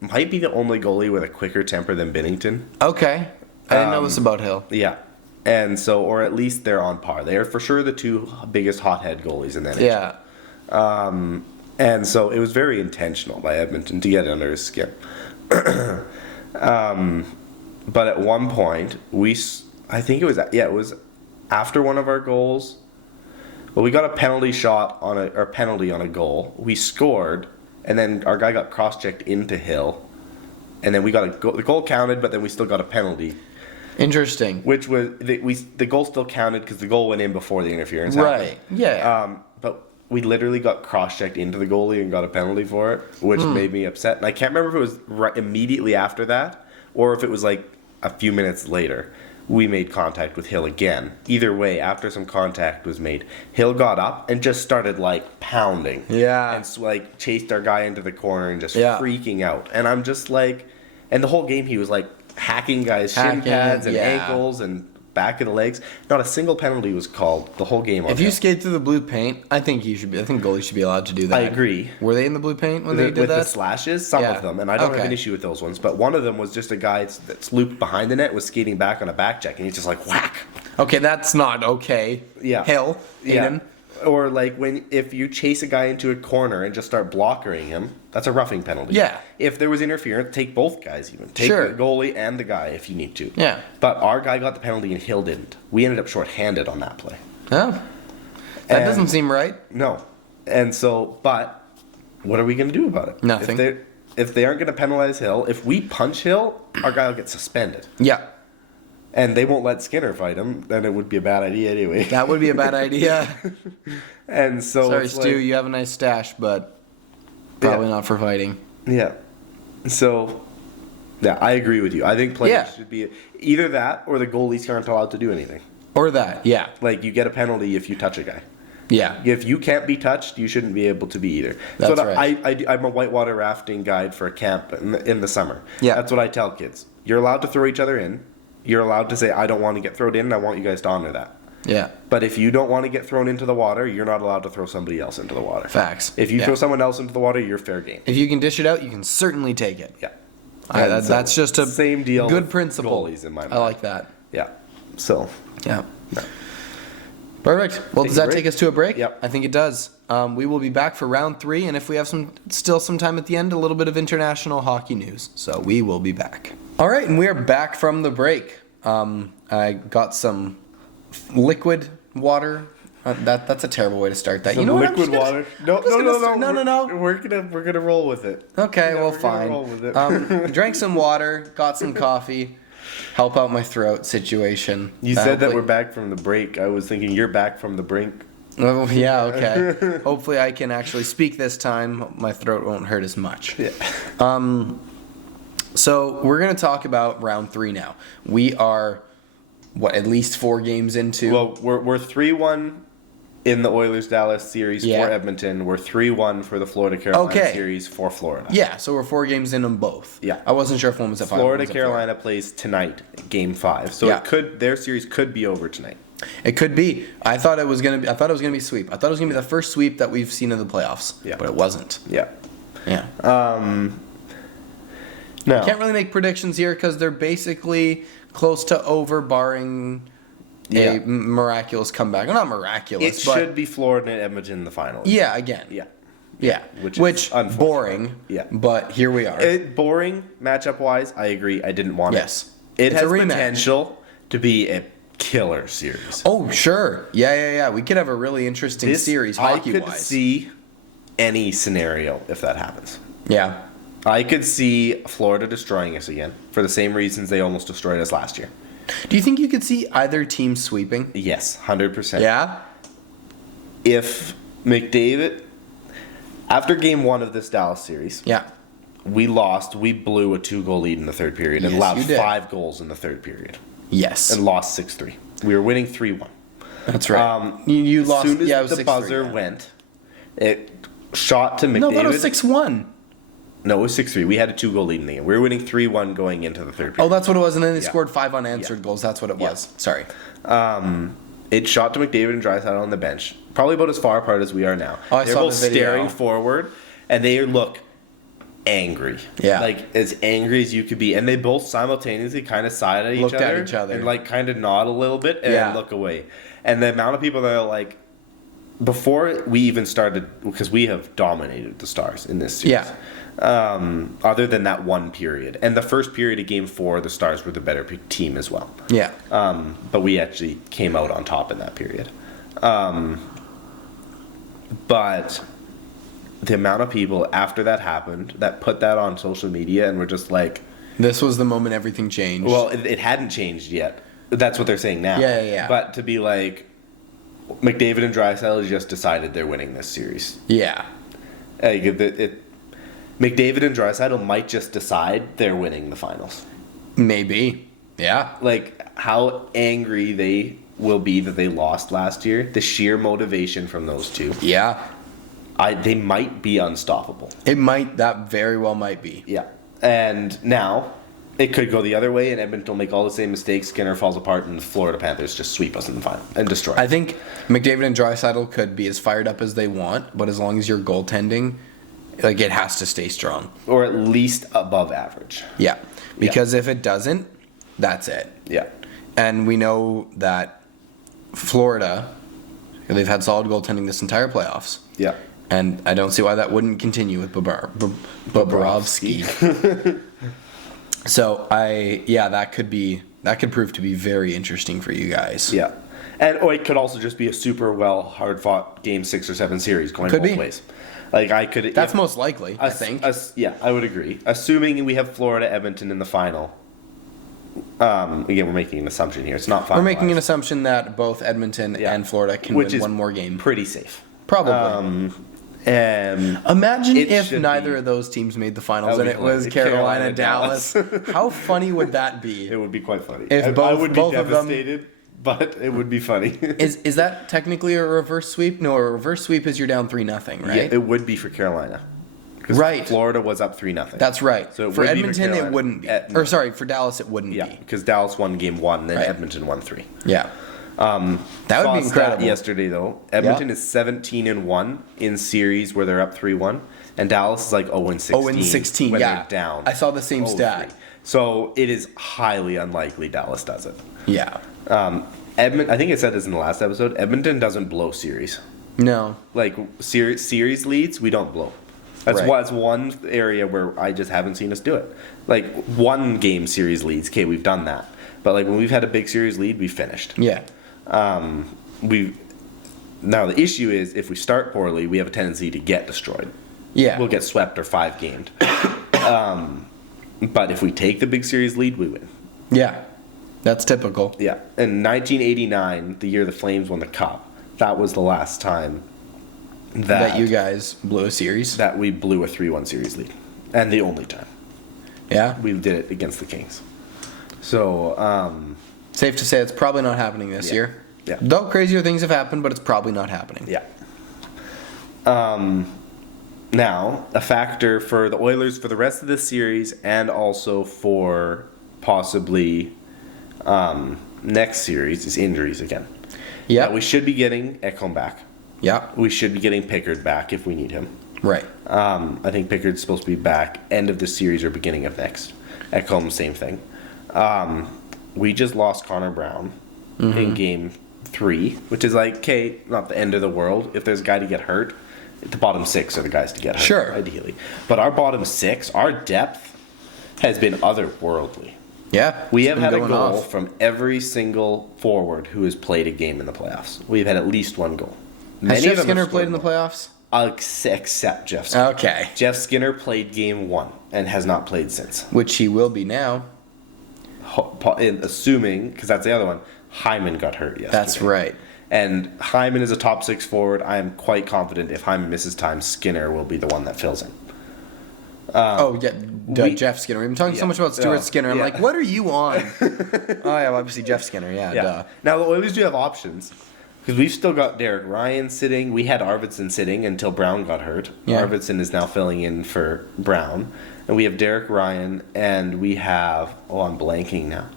might be the only goalie with a quicker temper than Binnington. Okay. I didn't know this about Hill. Yeah. And so, or at least they're on par. They are for sure the two biggest hothead goalies in that NHL. Yeah. And so it was very intentional by Edmonton to get under his skin. But at one point, I think it was after one of our goals. Well, we got a penalty shot penalty on a goal. We scored, and then our guy got cross-checked into Hill. And then we got the goal counted, but then we still got a penalty. Interesting. Which was the goal still counted because the goal went in before the interference happened. Right. Yeah. But we literally got cross-checked into the goalie and got a penalty for it, which made me upset. And I can't remember if it was immediately after that or if it was like a few minutes later. We made contact with Hill again. Either way, after some contact was made, Hill got up and just started like pounding. Yeah. And like chased our guy into the corner and just Yeah. freaking out. And I'm just like, and the whole game he was like hacking guys' shin pads and ankles and back of the legs. Not a single penalty was called the whole game. If you skate through the blue paint, I think goalies should be allowed to do that. I agree. Were they in the blue paint when they did with that? the slashes? Some Yeah. of them, and I don't have Okay. an issue with those ones. But one of them was just a guy that's looped behind the net was skating back on a back check, and he's just like whack. Okay, that's not okay. Yeah. Hill, Aiden. Or like if you chase a guy into a corner and just start blockering him, that's a roughing penalty. Yeah. If there was interference, take both guys even. Take Sure. the goalie and the guy if you need to. Yeah. But our guy got the penalty and Hill didn't. We ended up shorthanded on that play. Oh. That And- doesn't seem right. No. And so, but what are we going to do about it? Nothing. If they aren't going to penalize Hill, if we punch Hill, our guy will get suspended. Yeah. And they won't let Skinner fight him, then it would be a bad idea anyway. That would be a bad idea. And so Sorry, it's Stu, like, you have a nice stash, but probably not for fighting. yeah. So, yeah, I agree with you. I think players Yeah. should be either that or the goalies aren't allowed to do anything. Or that, yeah. Like, you get a penalty if you touch a guy. Yeah. If you can't be touched, you shouldn't be able to be either. That's so right. I'm a whitewater rafting guide for a camp in the summer. Yeah. That's what I tell kids. You're allowed to throw each other in. You're allowed to say, I don't want to get thrown in, and I want you guys to honor that. Yeah. But if you don't want to get thrown into the water, you're not allowed to throw somebody else into the water. Facts. If you Yeah. throw someone else into the water, you're fair game. If you can dish it out, you can certainly take it. Yeah. That's so, just a same deal good with principle. goalies in my mind. I like that. Yeah. So, Yeah. Perfect. Well, does a that break? take us to a break? Yep. I think it does. We will be back for round 3, and if we have still some time at the end, a little bit of international hockey news. So we will be back. All right, and we are back from the break. I got some liquid water. That's a terrible way to start that. some You know what? I'm liquid just gonna- water. No. No. We're gonna roll with it. Okay, Yeah, well, we're gonna fine. roll with it. Drank some water, got some coffee, help out my throat situation. You said that Hopefully- we're back from the break. I was thinking you're back from the brink. Oh, yeah, okay. Hopefully I can actually speak this time. My throat won't hurt as much. Yeah. So we're going to talk about round 3 now. We are, at least 4 games into? Well, we're 3-1 in the Oilers-Dallas series Yeah. for Edmonton. We're 3-1 for the Florida-Carolina Okay. series for Florida. Yeah, so we're 4 games in them both. Yeah. I wasn't sure if one was at 5. Florida-Carolina plays tonight, Game 5. So Yeah. their series could be over tonight. It could be. I thought it was gonna be a sweep. I thought it was gonna be the first sweep that we've seen in the playoffs. Yeah. But it wasn't. Yeah. Yeah. No. Can't really make predictions here because they're basically close to over, barring a Yeah. miraculous comeback. Well, not miraculous, It but should be Florida and Edmonton in the final. yeah, again. Yeah. Yeah. Which Which is unfortunate. boring. Yeah. But here we are. Boring matchup wise, I agree. I didn't want Yes. it. It It's a has rematch. potential to be a killer series. Oh, sure. Yeah. We could have a really interesting series hockey-wise. I could see any scenario if that happens. Yeah. I could see Florida destroying us again for the same reasons they almost destroyed us last year. Do you think you could see either team sweeping? Yes, 100%. Yeah? If McDavid, after game 1 of this Dallas series, Yeah. we lost. We blew a 2-goal lead in the third period and Yes, allowed you did. 5 goals in the third period Yes. and lost 6-3. We were winning 3-1. That's right. You lost. As soon as it was the 6-3, buzzer yeah. went, it shot to McDavid. No, that was 6-1. No, it was 6-3. We had a 2-goal lead in the game. We were winning 3-1 going into the third period. Oh, that's what it was. And then they Yeah. scored 5 unanswered goals. That's what it Yeah. was. Sorry. It shot to McDavid and Draisaitl on the bench, probably about as far apart as we are now. Oh, I They're saw both the video. staring forward, and they look angry. Yeah. Like, as angry as you could be. And they both simultaneously kind of side at Looked at each other. and, like, kind of nod a little bit and Yeah. look away. And the amount of people that are, like, before we even started, because we have dominated the Stars in this series. Yeah. Other than that one period. And the first period of game 4, the Stars were the better team as well. Yeah. But we actually came out on top in that period. But the amount of people after that happened that put that on social media and were just like, This was the moment everything changed. well, it hadn't changed yet. That's what they're saying now. Yeah. But to be like, McDavid and Draisaitl just decided they're winning this series. Yeah. Like, McDavid and Draisaitl might just decide they're winning the finals. Maybe. Yeah. Like, how angry they will be that they lost last year. The sheer motivation from those two. Yeah. They might be unstoppable. That very well might be. Yeah. And now, it could go the other way, and Edmonton will make all the same mistakes, Skinner falls apart, and the Florida Panthers just sweep us in the final and destroy us. I think McDavid and Draisaitl could be as fired up as they want, but as long as you're goaltending, like, it has to stay strong. Or at least above average. Yeah. Because if it doesn't, that's it. Yeah. And we know that Florida, they've had solid goaltending this entire playoffs. Yeah. And I don't see why that wouldn't continue with Bobrovsky. So that could prove to be very interesting for you guys. Yeah. And it could also just be a super hard fought game 6 or 7 series going Could both be. ways. Like, I could. That's most likely, I think. Yeah, I would agree. Assuming we have Florida Edmonton in the final. Again, we're making an assumption here. It's not finalized. We're making an assumption that both Edmonton and Florida can win one more game. Pretty safe. Probably. Imagine if neither of those teams made the finals and it was Carolina, Dallas. How funny would that be? It would be quite funny. If I would be both of them- devastated, but it would be funny. Is that technically a reverse sweep? No, a reverse sweep is you're down 3-0, right? Yeah, it would be for Carolina. 'Cause Right. Florida was up 3-0. That's right. So it for would be for Edmonton, it Carolina. wouldn't be. For Dallas, it wouldn't Yeah, be. because Dallas won game 1, then Right. Edmonton won 3. Yeah. That would Saw be a stat incredible. yesterday, though. Edmonton is 17-1 in series where they're up 3-1, and Dallas is like 0-16. 0-16, when yeah. they're down. I saw the same 0-3. stat. So it is highly unlikely Dallas does it. Yeah. I think I said this in the last episode. Edmonton doesn't blow series. No. Like series leads, we don't blow. That's Right. that's one area where I just haven't seen us do it. Like, one game series leads, okay, we've done that. But like when we've had a big series lead, we finished. Yeah. Now the issue is if we start poorly, we have a tendency to get destroyed. Yeah. We'll get swept or 5-gamed. But if we take the big series lead, we win. Yeah. That's typical. Yeah. In 1989, the year the Flames won the Cup, that was the last time That you guys blew a series. that we blew a 3-1 series lead. And the only time. Yeah. We did it against the Kings. So, Safe to say it's probably not happening this year. Yeah. Though crazier things have happened, but it's probably not happening. yeah. Now, a factor for the Oilers for the rest of this series and also for possibly next series is injuries again. Yeah. We should be getting Ekholm back. Yeah. We should be getting Pickard back if we need him. Right. I think Pickard's supposed to be back end of this series or beginning of next. Ekholm, same thing. We just lost Connor Brown in game 3, which is like, okay, not the end of the world. If there's a guy to get hurt, the bottom 6 are the guys to get hurt, Sure. ideally. But our bottom 6, our depth has been otherworldly. Yeah. We it's have been had a going goal off. from every single forward who has played a game in the playoffs. We've had at least one goal. Has Many Jeff of them Skinner have played in the scored playoffs? more. Except Jeff Skinner. Okay. Jeff Skinner played game 1 and has not played since. Which he will be now. Assuming, because that's the other one, Hyman got hurt yesterday. That's right. And Hyman is a top 6 forward. I am quite confident if Hyman misses time, Skinner will be the one that fills in. Jeff Skinner. We've been talking so much about Stuart Skinner. I'm like, what are you on? Obviously Jeff Skinner. Yeah. Duh. Now the Oilers do have options because we've still got Derek Ryan sitting. We had Arvidsson sitting until Brown got hurt. Yeah. Arvidsson is now filling in for Brown, and we have Derek Ryan, and we have I'm blanking now.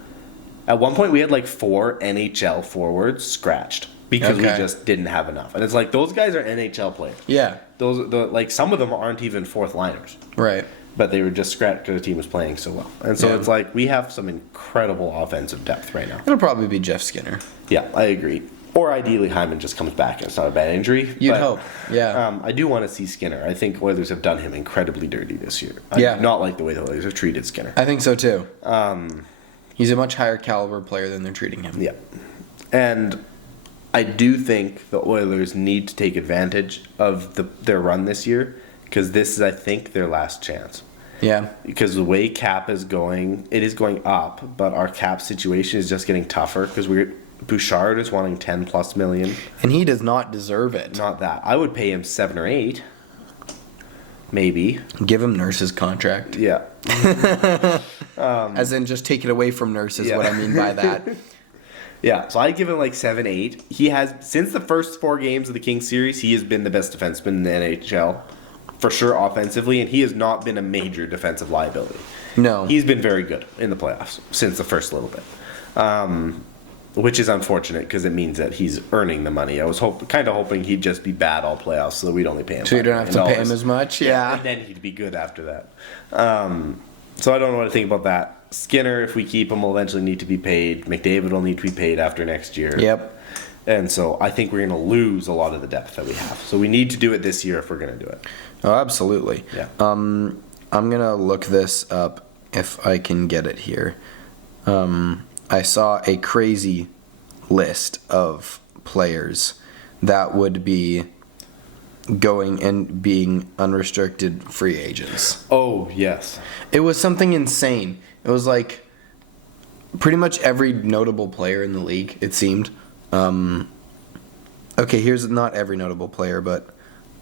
At one point, we had like 4 NHL forwards scratched because we just didn't have enough, and it's like those guys are NHL players. Yeah. Like some of them aren't even fourth liners. Right. But they were just scratched because the team was playing so well. And so it's like we have some incredible offensive depth right now. It'll probably be Jeff Skinner. Yeah, I agree. Or ideally Hyman just comes back and it's not a bad injury. You'd hope. Yeah. I do want to see Skinner. I think Oilers have done him incredibly dirty this year. I Yeah. do not like the way the Oilers have treated Skinner. I think so too. He's a much higher caliber player than they're treating him. Yeah. And I do think the Oilers need to take advantage of their run this year because this is, I think, their last chance. Yeah. Because the way cap is going, it is going up, but our cap situation is just getting tougher because Bouchard is wanting 10 plus million. And he does not deserve it. Not that. I would pay him 7 or 8. Maybe. Give him Nurse's contract. Yeah. As in just take it away from Nurse is what I mean by that. Yeah, so I'd give him like 7, 8. He has, since the first 4 games of the Kings series, he has been the best defenseman in the NHL. For sure, offensively, and he has not been a major defensive liability. No. He's been very good in the playoffs since the first little bit. Which is unfortunate because it means that he's earning the money. I was kind of hoping he'd just be bad all playoffs so that we'd only pay him. So you don't have to pay him as much? Yeah. And then he'd be good after that. So I don't know what to think about that. Skinner, if we keep him, will eventually need to be paid. McDavid will need to be paid after next year. Yep. And so I think we're going to lose a lot of the depth that we have. So we need to do it this year if we're going to do it. Oh, absolutely. Yeah. I'm going to look this up if I can get it here. I saw a crazy list of players that would be going and being unrestricted free agents. Oh, yes. It was something insane. It was like pretty much every notable player in the league, it seemed. Okay, here's not every notable player, but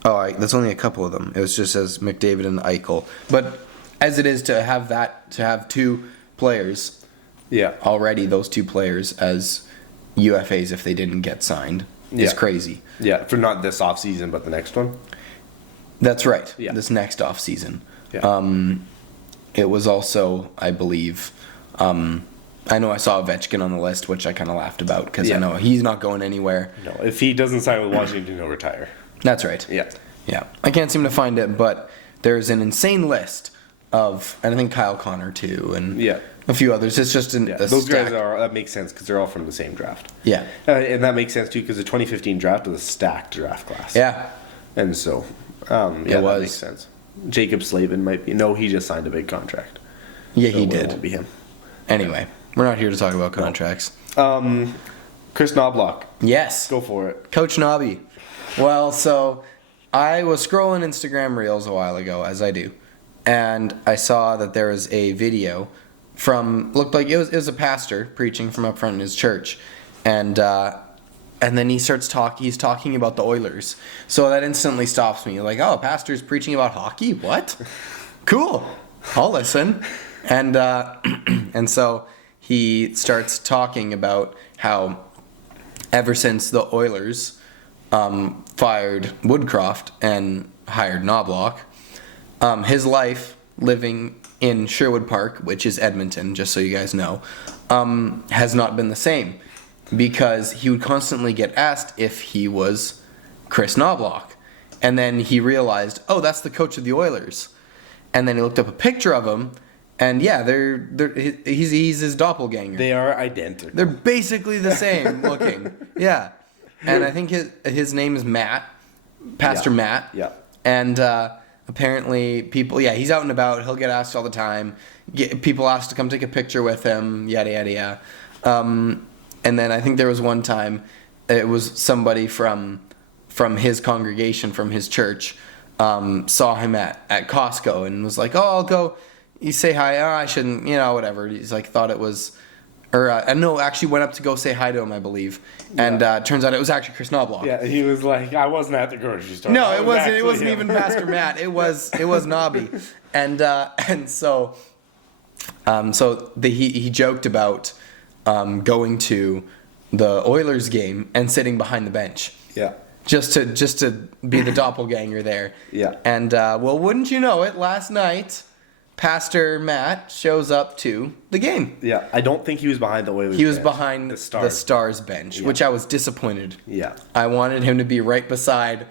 that's only a couple of them. It was just as McDavid and Eichel. But as it is to have 2 players, already those 2 players as UFAs if they didn't get signed is crazy. Yeah, for not this offseason, but the next one. That's right. Yeah. This next off season. Yeah. It was also, I believe, I know I saw Ovechkin on the list, which I kind of laughed about because I know he's not going anywhere. No, if he doesn't sign with Washington, he'll retire. That's right. Yeah. Yeah. I can't seem to find it, but there's an insane list of, and I think Kyle Connor too, and a few others. It's just those stack. guys that makes sense because they're all from the same draft. Yeah. And that makes sense too because the 2015 draft was a stacked draft class. Yeah. And so, that makes sense. Jacob Slavin might be. No, he just signed a big contract. Yeah, so he it did. won't be him. Anyway, we're not here to talk about contracts. Chris Knobloch. Yes. Go for it. Coach Nobby. Well, so I was scrolling Instagram Reels a while ago, as I do, and I saw that there was a video looked like it was a pastor preaching from up front in his church, and then he's talking about the Oilers. So that instantly stops me. Like, oh, a pastor's preaching about hockey? What? Cool. I'll listen. And and so he starts talking about how ever since the Oilers fired Woodcroft and hired Knobloch, his life living in Sherwood Park, which is Edmonton, just so you guys know, has not been the same because he would constantly get asked if he was Chris Knobloch. And then he realized, oh, that's the coach of the Oilers. And then he looked up a picture of him, and yeah, he's his doppelganger. They are identical. They're basically the same looking. Yeah. And I think his name is Matt, Pastor Matt. Yeah. And apparently people, he's out and about. He'll get asked all the time. People asked to come take a picture with him, yada, yada, yada. And then I think there was one time, it was somebody from his congregation, from his church, saw him at Costco and was like, oh, I'll go. You say hi. Oh, I shouldn't, whatever. He's like, thought it was, no, actually went up to go say hi to him, I believe. And turns out it was actually Chris Knobloch. Yeah, he was like, I wasn't at the grocery store. No, it wasn't. It wasn't even Pastor Matt. It was Nobby. And so he joked about going to the Oilers game and sitting behind the bench. Yeah. Just to be the doppelganger there. Yeah. And well, wouldn't you know it, last night Pastor Matt shows up to the game. Yeah, I don't think he was behind the Oilers. He was bench. behind the Stars bench, which I was disappointed. Yeah. I wanted him to be right behind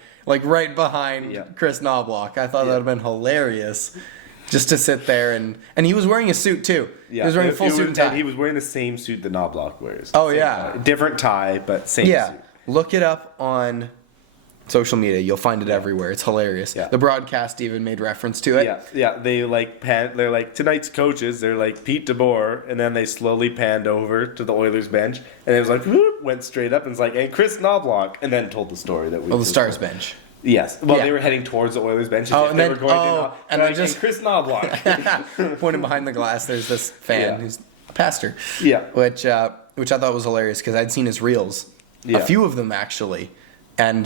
Chris Knobloch. I thought that would have been hilarious. Just to sit there and he was wearing a suit too. Yeah. He was wearing a full suit and tie. And he was wearing the same suit that Knobloch wears. Oh yeah. Tie. Different tie, but same suit. Look it up on social media. You'll find it everywhere. It's hilarious. Yeah. The broadcast even made reference to it. Yeah. They're like tonight's coaches. They're like Pete DeBoer, and then they slowly panned over to the Oilers bench, and it was like whoop, went straight up and it's like, and Chris Knobloch, and then told the story that we. Oh, the Stars bench. Yes. Well, they were heading towards the Oilers bench. And they were going and then just Chris Knobloch pointing behind the glass. There's this fan who's a pastor. Yeah. Which I thought was hilarious because I'd seen his reels, a few of them actually, and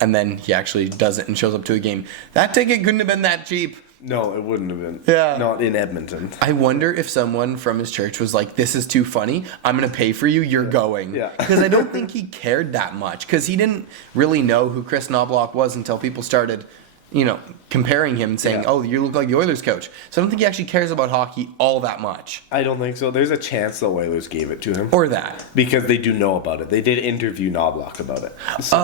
then he actually does it and shows up to a game. That ticket couldn't have been that cheap. No, it wouldn't have been. Yeah. Not in Edmonton. I wonder if someone from his church was like, this is too funny. I'm going to pay for you. You're going. Yeah. Because I don't think he cared that much. Because he didn't really know who Chris Knobloch was until people started, comparing him and saying, oh, you look like the Oilers coach. So I don't think he actually cares about hockey all that much. I don't think so. There's a chance the Oilers gave it to him. Or that. Because they do know about it. They did interview Knobloch about it. So,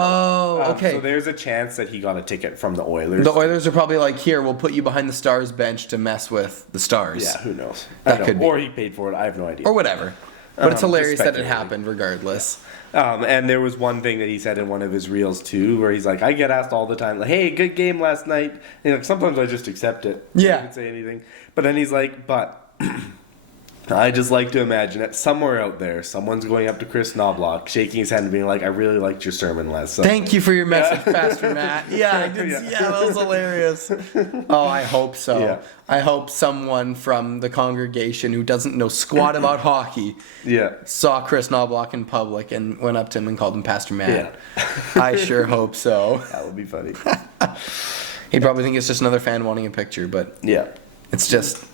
okay. So there's a chance that he got a ticket from the Oilers. The Oilers are probably like, here, we'll put you behind the Stars bench to mess with the Stars. Yeah, who knows? That could be. Or he paid for it. I have no idea. Or whatever. But it's hilarious that it happened regardless. And there was one thing that he said in one of his reels too, where he's like, I get asked all the time, like, hey, good game last night. And he's like, sometimes I just accept it. Yeah. I don't say anything. But then he's like, but I just like to imagine that somewhere out there, someone's going up to Chris Knobloch, shaking his hand and being like, I really liked your sermon last Sunday. Thank you for your message, Pastor Matt. Yeah, I did. Yeah, that was hilarious. Oh, I hope so. Yeah. I hope someone from the congregation who doesn't know squat about hockey saw Chris Knobloch in public and went up to him and called him Pastor Matt. Yeah. I sure hope so. That would be funny. He'd probably think it's just another fan wanting a picture, but it's just,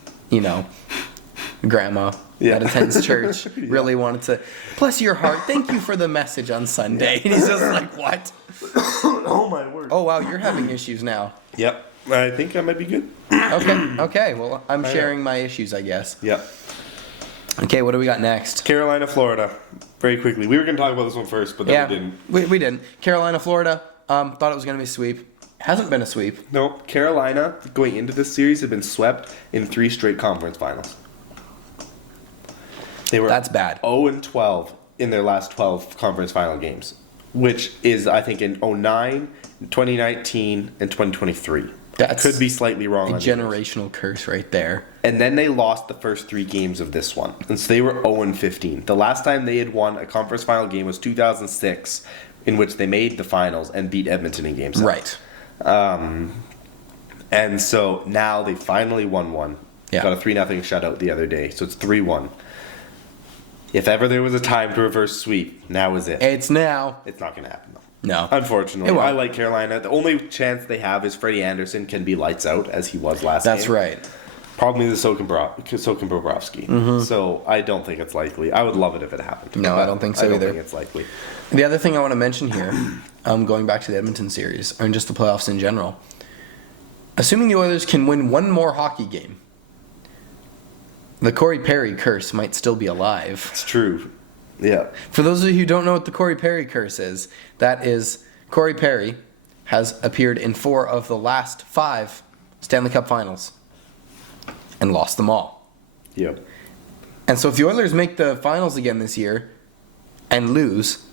grandma that attends church really wanted to bless your heart, thank you for the message on Sunday. And he's just like, what? Oh my word. Oh wow, you're having issues now. Yep, I think I might be good. Okay, well, I'm sharing my issues, I guess. Yep. Okay, what do we got next? Carolina, Florida. Very quickly, we were going to talk about this one first, but then we didn't. We didn't. Carolina, Florida, thought it was going to be a sweep. Hasn't been a sweep. Nope. Carolina, going into this series, have been swept in 3 straight conference finals. That's bad. 0-12 in their last 12 conference final games, which is, I think, in 2009, 2019, and 2023. That could be slightly wrong. A generational curse right there. And then they lost the first 3 games of this one. And so they were 0-15. The last time they had won a conference final game was 2006, in which they made the finals and beat Edmonton in Game 7. Right. And so now they finally won one. Yeah. Got a 3-0 shutout the other day, so it's 3-1. If ever there was a time to reverse sweep, now is it. It's now. It's not going to happen, though. No. Unfortunately. I like Carolina. The only chance they have is Freddie Anderson can be lights out, as he was last game. That's right. Problem is Sokin Bobrovsky. Mm-hmm. So I don't think it's likely. I would love it if it happened. No, I don't think so either. I don't think it's likely. The other thing I want to mention here, going back to the Edmonton series, and just the playoffs in general, assuming the Oilers can win one more hockey game, the Corey Perry curse might still be alive. It's true. Yeah. For those of you who don't know what the Corey Perry curse is, that is Corey Perry has appeared in 4 of the last 5 Stanley Cup finals and lost them all. Yep. And so if the Oilers make the finals again this year and lose,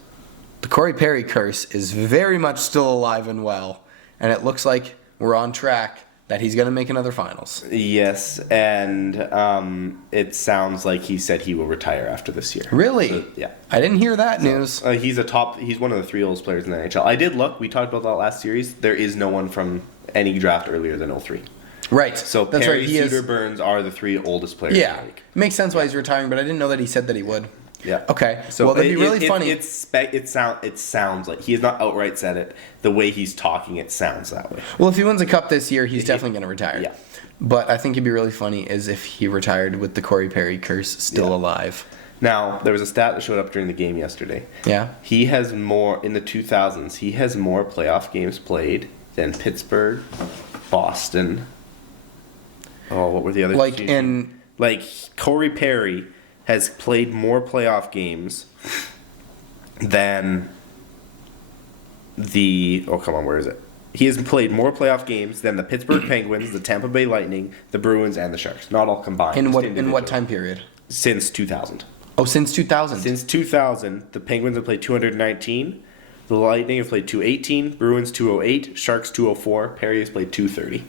the Corey Perry curse is very much still alive and well. And it looks like we're on track that he's going to make another finals. Yes, and it sounds like he said he will retire after this year. Really? So, yeah. I didn't hear that news. He's one of the 3 oldest players in the NHL. I did look. We talked about that last series. There is no one from any draft earlier than 03. Right. So that's Perry, right. Suter, Burns are the 3 oldest players Yeah. in the league. Makes sense why he's retiring, but I didn't know that he said that he would. Yeah. Okay. So well, that'd be really funny. It sounds like he has not outright said it. The way he's talking, it sounds that way. Well, if he wins a cup this year, he's definitely going to retire. Yeah. But I think it'd be really funny is if he retired with the Corey Perry curse still alive. Now, there was a stat that showed up during the game yesterday. Yeah. He has more, in the 2000s, he has more playoff games played than Pittsburgh, Boston. Oh, what were the other two? Like, Corey Perry has played more playoff games than where is it? He has played more playoff games than the Pittsburgh Penguins, the Tampa Bay Lightning, the Bruins, and the Sharks. Not all combined. In what time period? Since 2000. Oh, since 2000. Since 2000, the Penguins have played 219, the Lightning have played 218, Bruins 208, Sharks 204, Perry has played 230.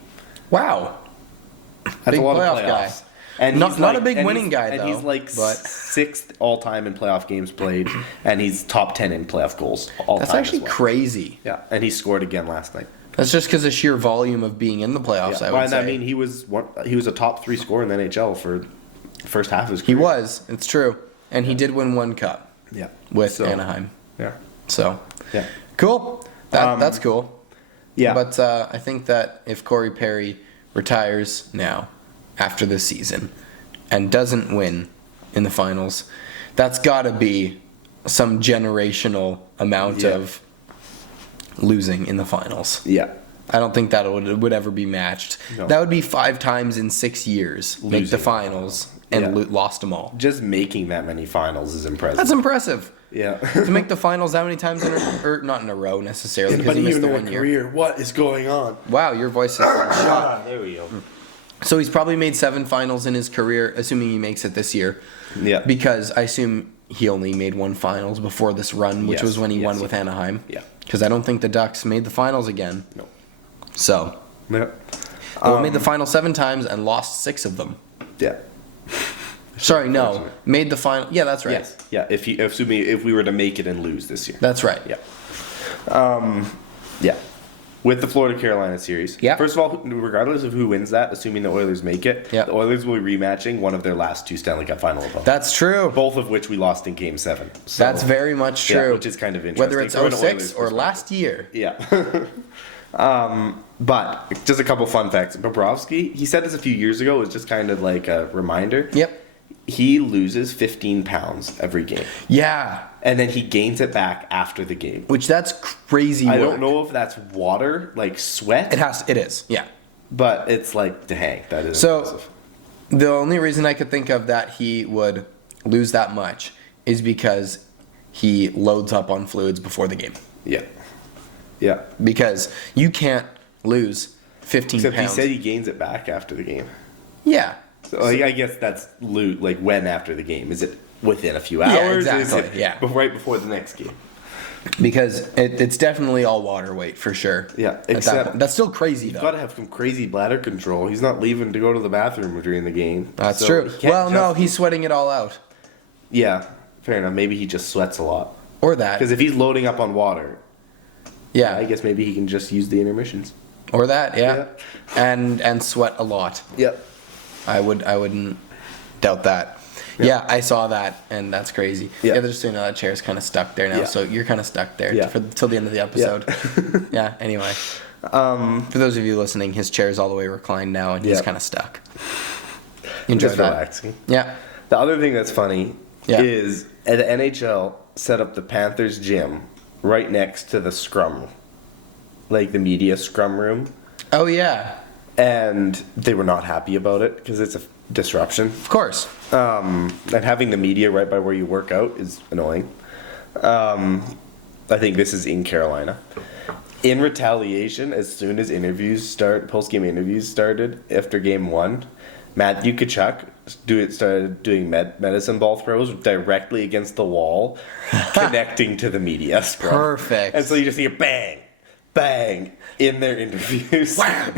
Wow. That's Big a lot playoff of playoffs. guy. And Not a big winning guy, though. And he's like but 6th all-time in playoff games played, and he's top 10 in playoff goals all-time. that's actually as well. crazy. Yeah, and he scored again last night. That's just because of sheer volume of being in the playoffs, I would say. I mean, he was a top 3 scorer in the NHL for the first half of his He career. was. It's true. And he did win one cup Yeah. with Anaheim. Yeah. So, Yeah. cool. That's cool. Yeah. But I think that if Corey Perry retires now, after this season, and doesn't win in the finals, that's got to be some generational amount of losing in the finals. Yeah. I don't think that would ever be matched. No. That would be 5 times in 6 years. Make the finals and lost them all. Just making that many finals is impressive. That's impressive. Yeah. To make the finals that many times or not in a row necessarily because he missed the 1 year. What is going on? Wow, your voice is shot. There we go. So he's probably made 7 finals in his career, assuming he makes it this year. Yeah. Because I assume he only made 1 finals before this run, which was when he won with Anaheim. Yeah. Because I don't think the Ducks made the finals again. No. So. Yeah. Made the final 7 times and lost 6 of them. Yeah. Sorry, no. Made the final. Yeah, that's right. Yes. Yeah. If we were to make it and lose this year. That's right. Yeah. Yeah. With the Florida-Carolina series. Yeah. First of all, regardless of who wins that, assuming the Oilers make it, the Oilers will be rematching one of their last 2 Stanley Cup final opponents. That's true. Both of which we lost in Game 7. So, That's very much true. Yeah, which is kind of interesting. Whether it's from an 06 Oilers or last year. Yeah. But just a couple fun facts. Bobrovsky, he said this a few years ago, it was just kind of like a reminder. Yep. He loses 15 pounds every game. Yeah. And then he gains it back after the game. Which that's crazy work. I don't know if that's water, like sweat. It is. Yeah. But it's like, dang, that is impressive. The only reason I could think of that he would lose that much is because he loads up on fluids before the game. Yeah. Yeah. Because you can't lose 15 Except pounds. he said he gains it back after the game. Yeah. So I guess that's like when after the game. Is it within a few hours? Yeah, exactly. Is it right before the next game? Because it's definitely all water weight for sure. Yeah, except that's still crazy though. You've got to have some crazy bladder control. He's not leaving to go to the bathroom during the game. That's true. Well, no, he's sweating it all out. Yeah, fair enough. Maybe he just sweats a lot. Or that. Because if he's loading up on water, yeah, I guess maybe he can just use the intermissions. Or that, yeah. And sweat a lot. Yep. I wouldn't doubt that. Yep. Yeah, I saw that, and that's crazy. Yep. Yeah, just so you know, that chair's kind of stuck there now, Yeah. so you're kind of stuck there Yeah. till the end of the episode. Yeah, anyway. For those of you listening, his chair's all the way reclined now, and he's kind of stuck. Enjoy just that. relaxing. Yeah. The other thing that's funny is the NHL set up the Panthers gym right next to the scrum, like the media scrum room. Oh, yeah. And they were not happy about it because it's a disruption. Of course. And having the media right by where you work out is annoying. I think this is in Carolina. In retaliation, as soon as post-game interviews started after game 1, Matthew Tkachuk started doing medicine ball throws directly against the wall, connecting to the media scrum. Perfect. And so you just hear bang, bang in their interviews. Wow.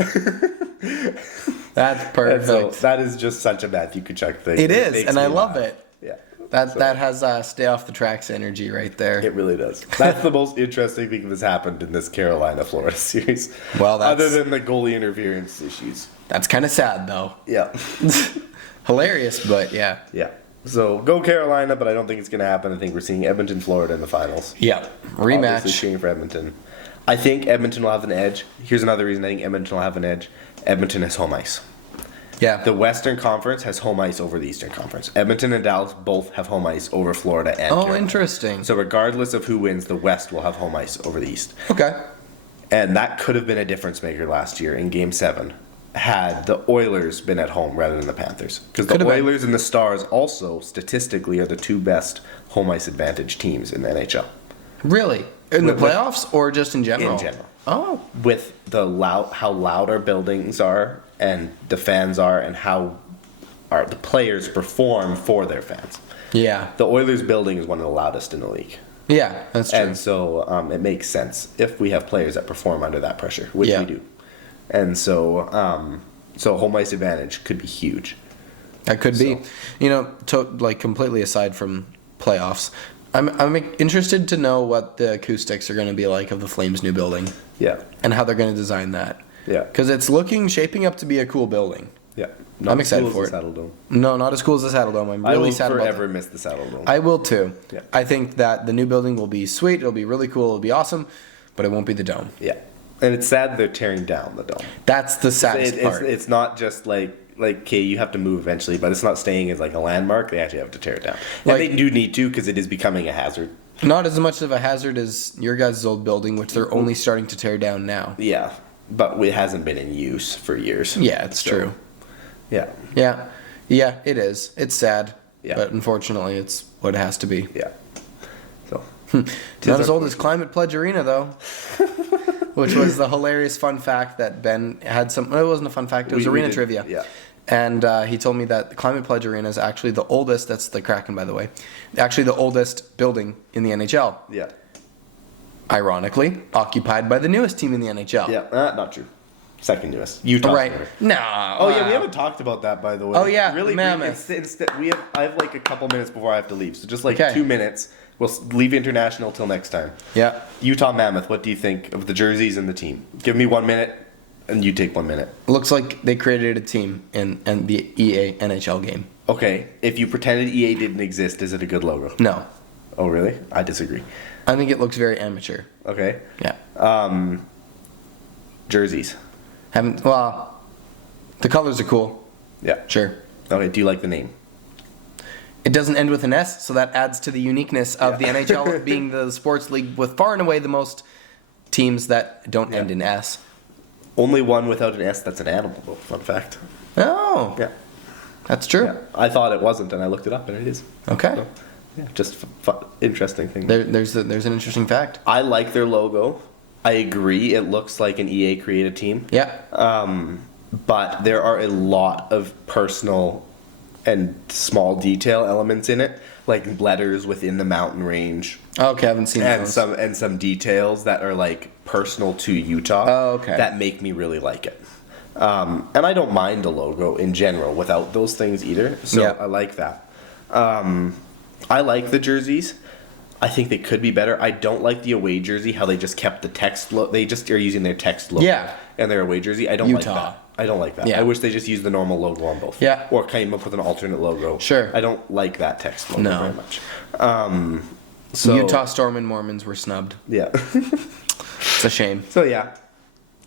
That's perfect. So that is just such a Matthew Tkachuk thing. It is, makes and me I love laugh. it. Yeah. That has stay off the tracks energy right there. It really does. That's the most interesting thing that's happened in this Carolina-Florida series. Well, other than the goalie interference issues. That's kind of sad, though. Yeah. Hilarious, but yeah. Yeah. So go Carolina, but I don't think it's going to happen. I think we're seeing Edmonton, Florida in the finals. Yeah. Obviously Rematch. cheering for Edmonton. I think Edmonton will have an edge. Here's another reason I think Edmonton will have an edge. Edmonton has home ice. Yeah. The Western Conference has home ice over the Eastern Conference. Edmonton and Dallas both have home ice over Florida and Carolina. Interesting. So regardless of who wins, the West will have home ice over the East. Okay. And that could have been a difference maker last year in Game 7 had the Oilers been at home rather than the Panthers. Because the Oilers and the Stars also, statistically, are the two best home ice advantage teams in the NHL. Really? In the playoffs or just in general? In general. Oh. With how loud our buildings are and the fans are and how the players perform for their fans. Yeah. The Oilers building is one of the loudest in the league. Yeah, that's true. And so it makes sense if we have players that perform under that pressure, which we do. And so home ice advantage could be huge. That could be. Completely aside from playoffs, I'm interested to know what the acoustics are going to be like of the Flames' new building. Yeah. And how they're going to design that. Yeah. Because it's shaping up to be a cool building. Yeah. I'm excited for it. Saddle Dome. No, not as cool as the Saddle Dome. I'm really sad about that. I will forever miss the Saddle Dome. I will too. Yeah. I think that the new building will be sweet. It'll be really cool. It'll be awesome. But it won't be the dome. Yeah. And it's sad they're tearing down the dome. That's the saddest part. It's not just okay, you have to move eventually, but it's not staying as like a landmark. They actually have to tear it down. And they do need to because it is becoming a hazard. Not as much of a hazard as your guys' old building, which they're only starting to tear down now. Yeah. But it hasn't been in use for years. Yeah, it's true. Yeah. Yeah. Yeah, it is. It's sad. Yeah. But unfortunately, it's what it has to be. Yeah. So. Not as old as Climate Pledge Arena, though. Which was the hilarious fun fact that Ben had some. It wasn't a fun fact. It was arena trivia. Yeah. And he told me that the Climate Pledge Arena is actually the oldest. That's the Kraken, by the way. Actually, the oldest building in the NHL. Yeah. Ironically, occupied by the newest team in the NHL. Yeah. Not true. Second newest. Utah. Right. No. Oh yeah, we haven't talked about that, by the way. Oh yeah. Really. Mammoth. I have like a couple minutes before I have to leave, so just like Okay. 2 minutes. We'll leave international till next time. Yeah. Utah Mammoth. What do you think of the jerseys and the team? Give me 1 minute, and you take 1 minute. Looks like they created a team in the EA NHL game. Okay. If you pretended EA didn't exist, is it a good logo? No. Oh really? I disagree. I think it looks very amateur. Okay. Yeah. Jerseys. The colors are cool. Yeah. Sure. Okay. Do you like the name? It doesn't end with an S, so that adds to the uniqueness of the NHL being the sports league with far and away the most teams that don't end in S. Only one without an S that's an animal, though. Fun fact. Oh. Yeah. That's true. Yeah. I thought it wasn't, and I looked it up, and it is. Okay. So, yeah, just interesting thing. There's an interesting fact. I like their logo. I agree. It looks like an EA created team. Yeah. But there are a lot of personal and small detail elements in it, like letters within the mountain range. Okay, I haven't seen and those. some details that are like personal to Utah. Oh, okay. That make me really like it. And I don't mind a logo in general without those things either. So Yeah. I like that. I like the jerseys. I think they could be better. I don't like the away jersey, how they just kept the text they just are using their text logo. Yeah. And their away jersey. I don't like Utah. that. I don't like that. Yeah. I wish they just used the normal logo on both. Yeah. Or came up with an alternate logo. Sure. I don't like that text logo No. very much. So Utah Storm and Mormons were snubbed. Yeah. It's a shame. So yeah.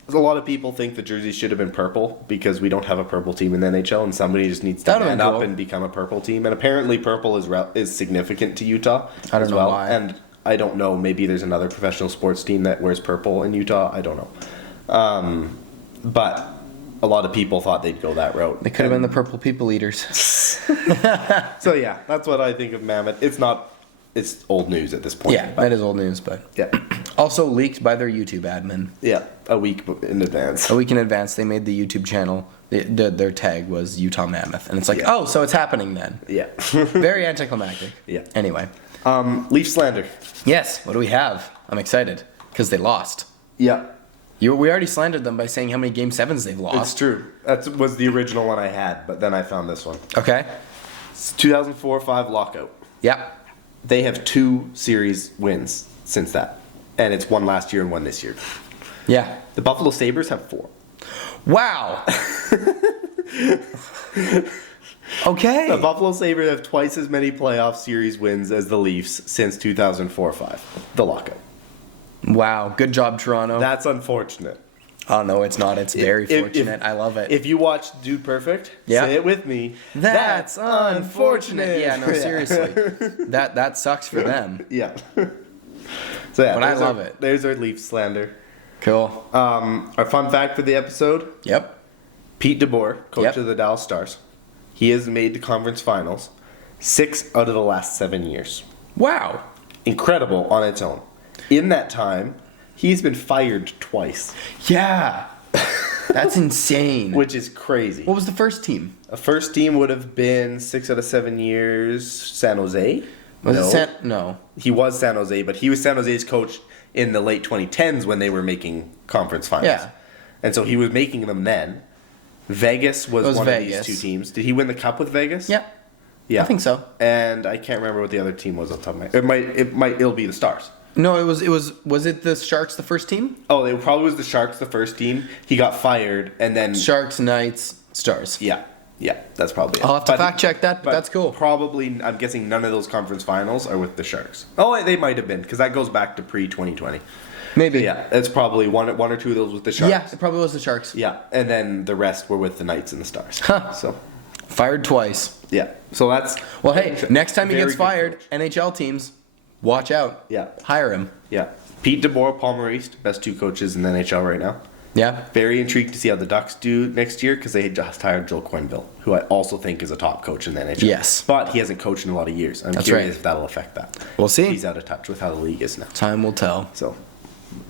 A lot of people think the jerseys should have been purple because we don't have a purple team in the NHL, and somebody just needs to That'd man been up cool. and become a purple team. And apparently, purple is significant to Utah I don't as know well. why. And I don't know. Maybe there's another professional sports team that wears purple in Utah. I don't know. But a lot of people thought they'd go that route. They could have been the Purple People Eaters. So yeah, that's what I think of Mammoth. It's old news at this point. Yeah, but that is old news, but yeah, also leaked by their YouTube admin. yeah, a week in advance. A week in advance, they made the YouTube channel. Their tag was Utah Mammoth, and it's like, Yeah. oh, so it's happening then. Yeah. Very anticlimactic. Yeah. Anyway, Leaf slander. yes. What do we have? I'm excited because they lost. Yeah. We already slandered them by saying how many Game 7s they've It's lost. true. That was the original one I had, but then I found this one. Okay. It's 2004-5 lockout. Yeah. They have 2 series wins since that. And it's one last year and one this year. Yeah. The Buffalo Sabres have 4. Wow. Okay. The Buffalo Sabres have twice as many playoff series wins as the Leafs since 2004-5, the lockout. Wow. Good job, Toronto. That's unfortunate. Oh, no, it's not. It's very fortunate. I love it. If you watch Dude Perfect, say it with me. That's unfortunate. Yeah, no, seriously. That sucks for them. Yeah. So yeah, But I love it. There's our Leaf slander. Cool. Our fun fact for the episode: Yep. Pete DeBoer, coach of the Dallas Stars, he has made the conference finals 6 out of the last 7 years. Wow. Incredible on its own. In that time, he's been fired twice. Yeah. That's insane. Which is crazy. What was the first team? A first team would have been 6 out of 7 years San Jose. No. He was San Jose, but he was San Jose's coach in the late 2010s when they were making conference finals. Yeah. And so he was making them then. Vegas was one Vegas. of these 2 teams. Did he win the cup with Vegas? Yeah. Yeah. I think so. And I can't remember what the other team was on top of my head. It'll be the Stars. No, was it the Sharks the first team? Oh, it probably was the Sharks the first team. He got fired and then Sharks, Knights, Stars. Yeah, that's probably it. I'll have to fact check that, but that's cool. Probably, I'm guessing none of those conference finals are with the Sharks. Oh, they might have been, because that goes back to pre-2020. Maybe. Yeah, it's probably one or two of those with the Sharks. Yeah, it probably was the Sharks. Yeah, and then the rest were with the Knights and the Stars. Huh. So, Fired twice. yeah. So that's... Well, hey, next time he Very gets good fired, coach. NHL teams, watch out. Yeah. Hire him. Yeah. Pete DeBoer, Paul Maurice, best 2 coaches in the NHL right now. Yeah. Very intrigued to see how the Ducks do next year because they just hired Joel Quenneville, who I also think is a top coach in the NHL. Yes. But he hasn't coached in a lot of years. I'm That's curious right. if that'll affect that. We'll see. He's out of touch with how the league is now. Time will tell. So,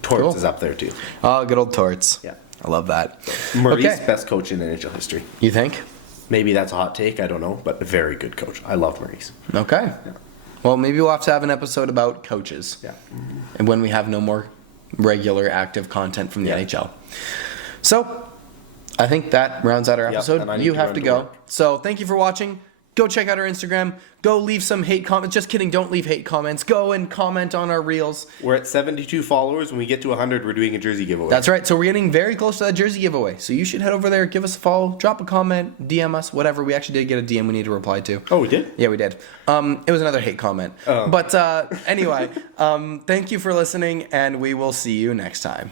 Torts Cool. is up there too. Oh, good old Torts. Yeah. I love that. Maurice, Okay. best coach in NHL history. You think? Maybe that's a hot take, I don't know, but a very good coach. I love Maurice. Okay. Yeah. Well, maybe we'll have to have an episode about coaches. Yeah. And when we have no more regular active content from the Yeah. NHL. So, I think that rounds out our Yep, episode. and I need You to have run to to go. work. So, thank you for watching. Go check out our Instagram. Go leave some hate comments. Just kidding. Don't leave hate comments. Go and comment on our reels. We're at 72 followers. When we get to 100, we're doing a jersey giveaway. That's right. So we're getting very close to that jersey giveaway. So you should head over there, give us a follow, drop a comment, DM us, whatever. We actually did get a DM we need to reply to. Oh, we did? Yeah, we did. It was another hate comment. Oh. But anyway, thank you for listening, and we will see you next time.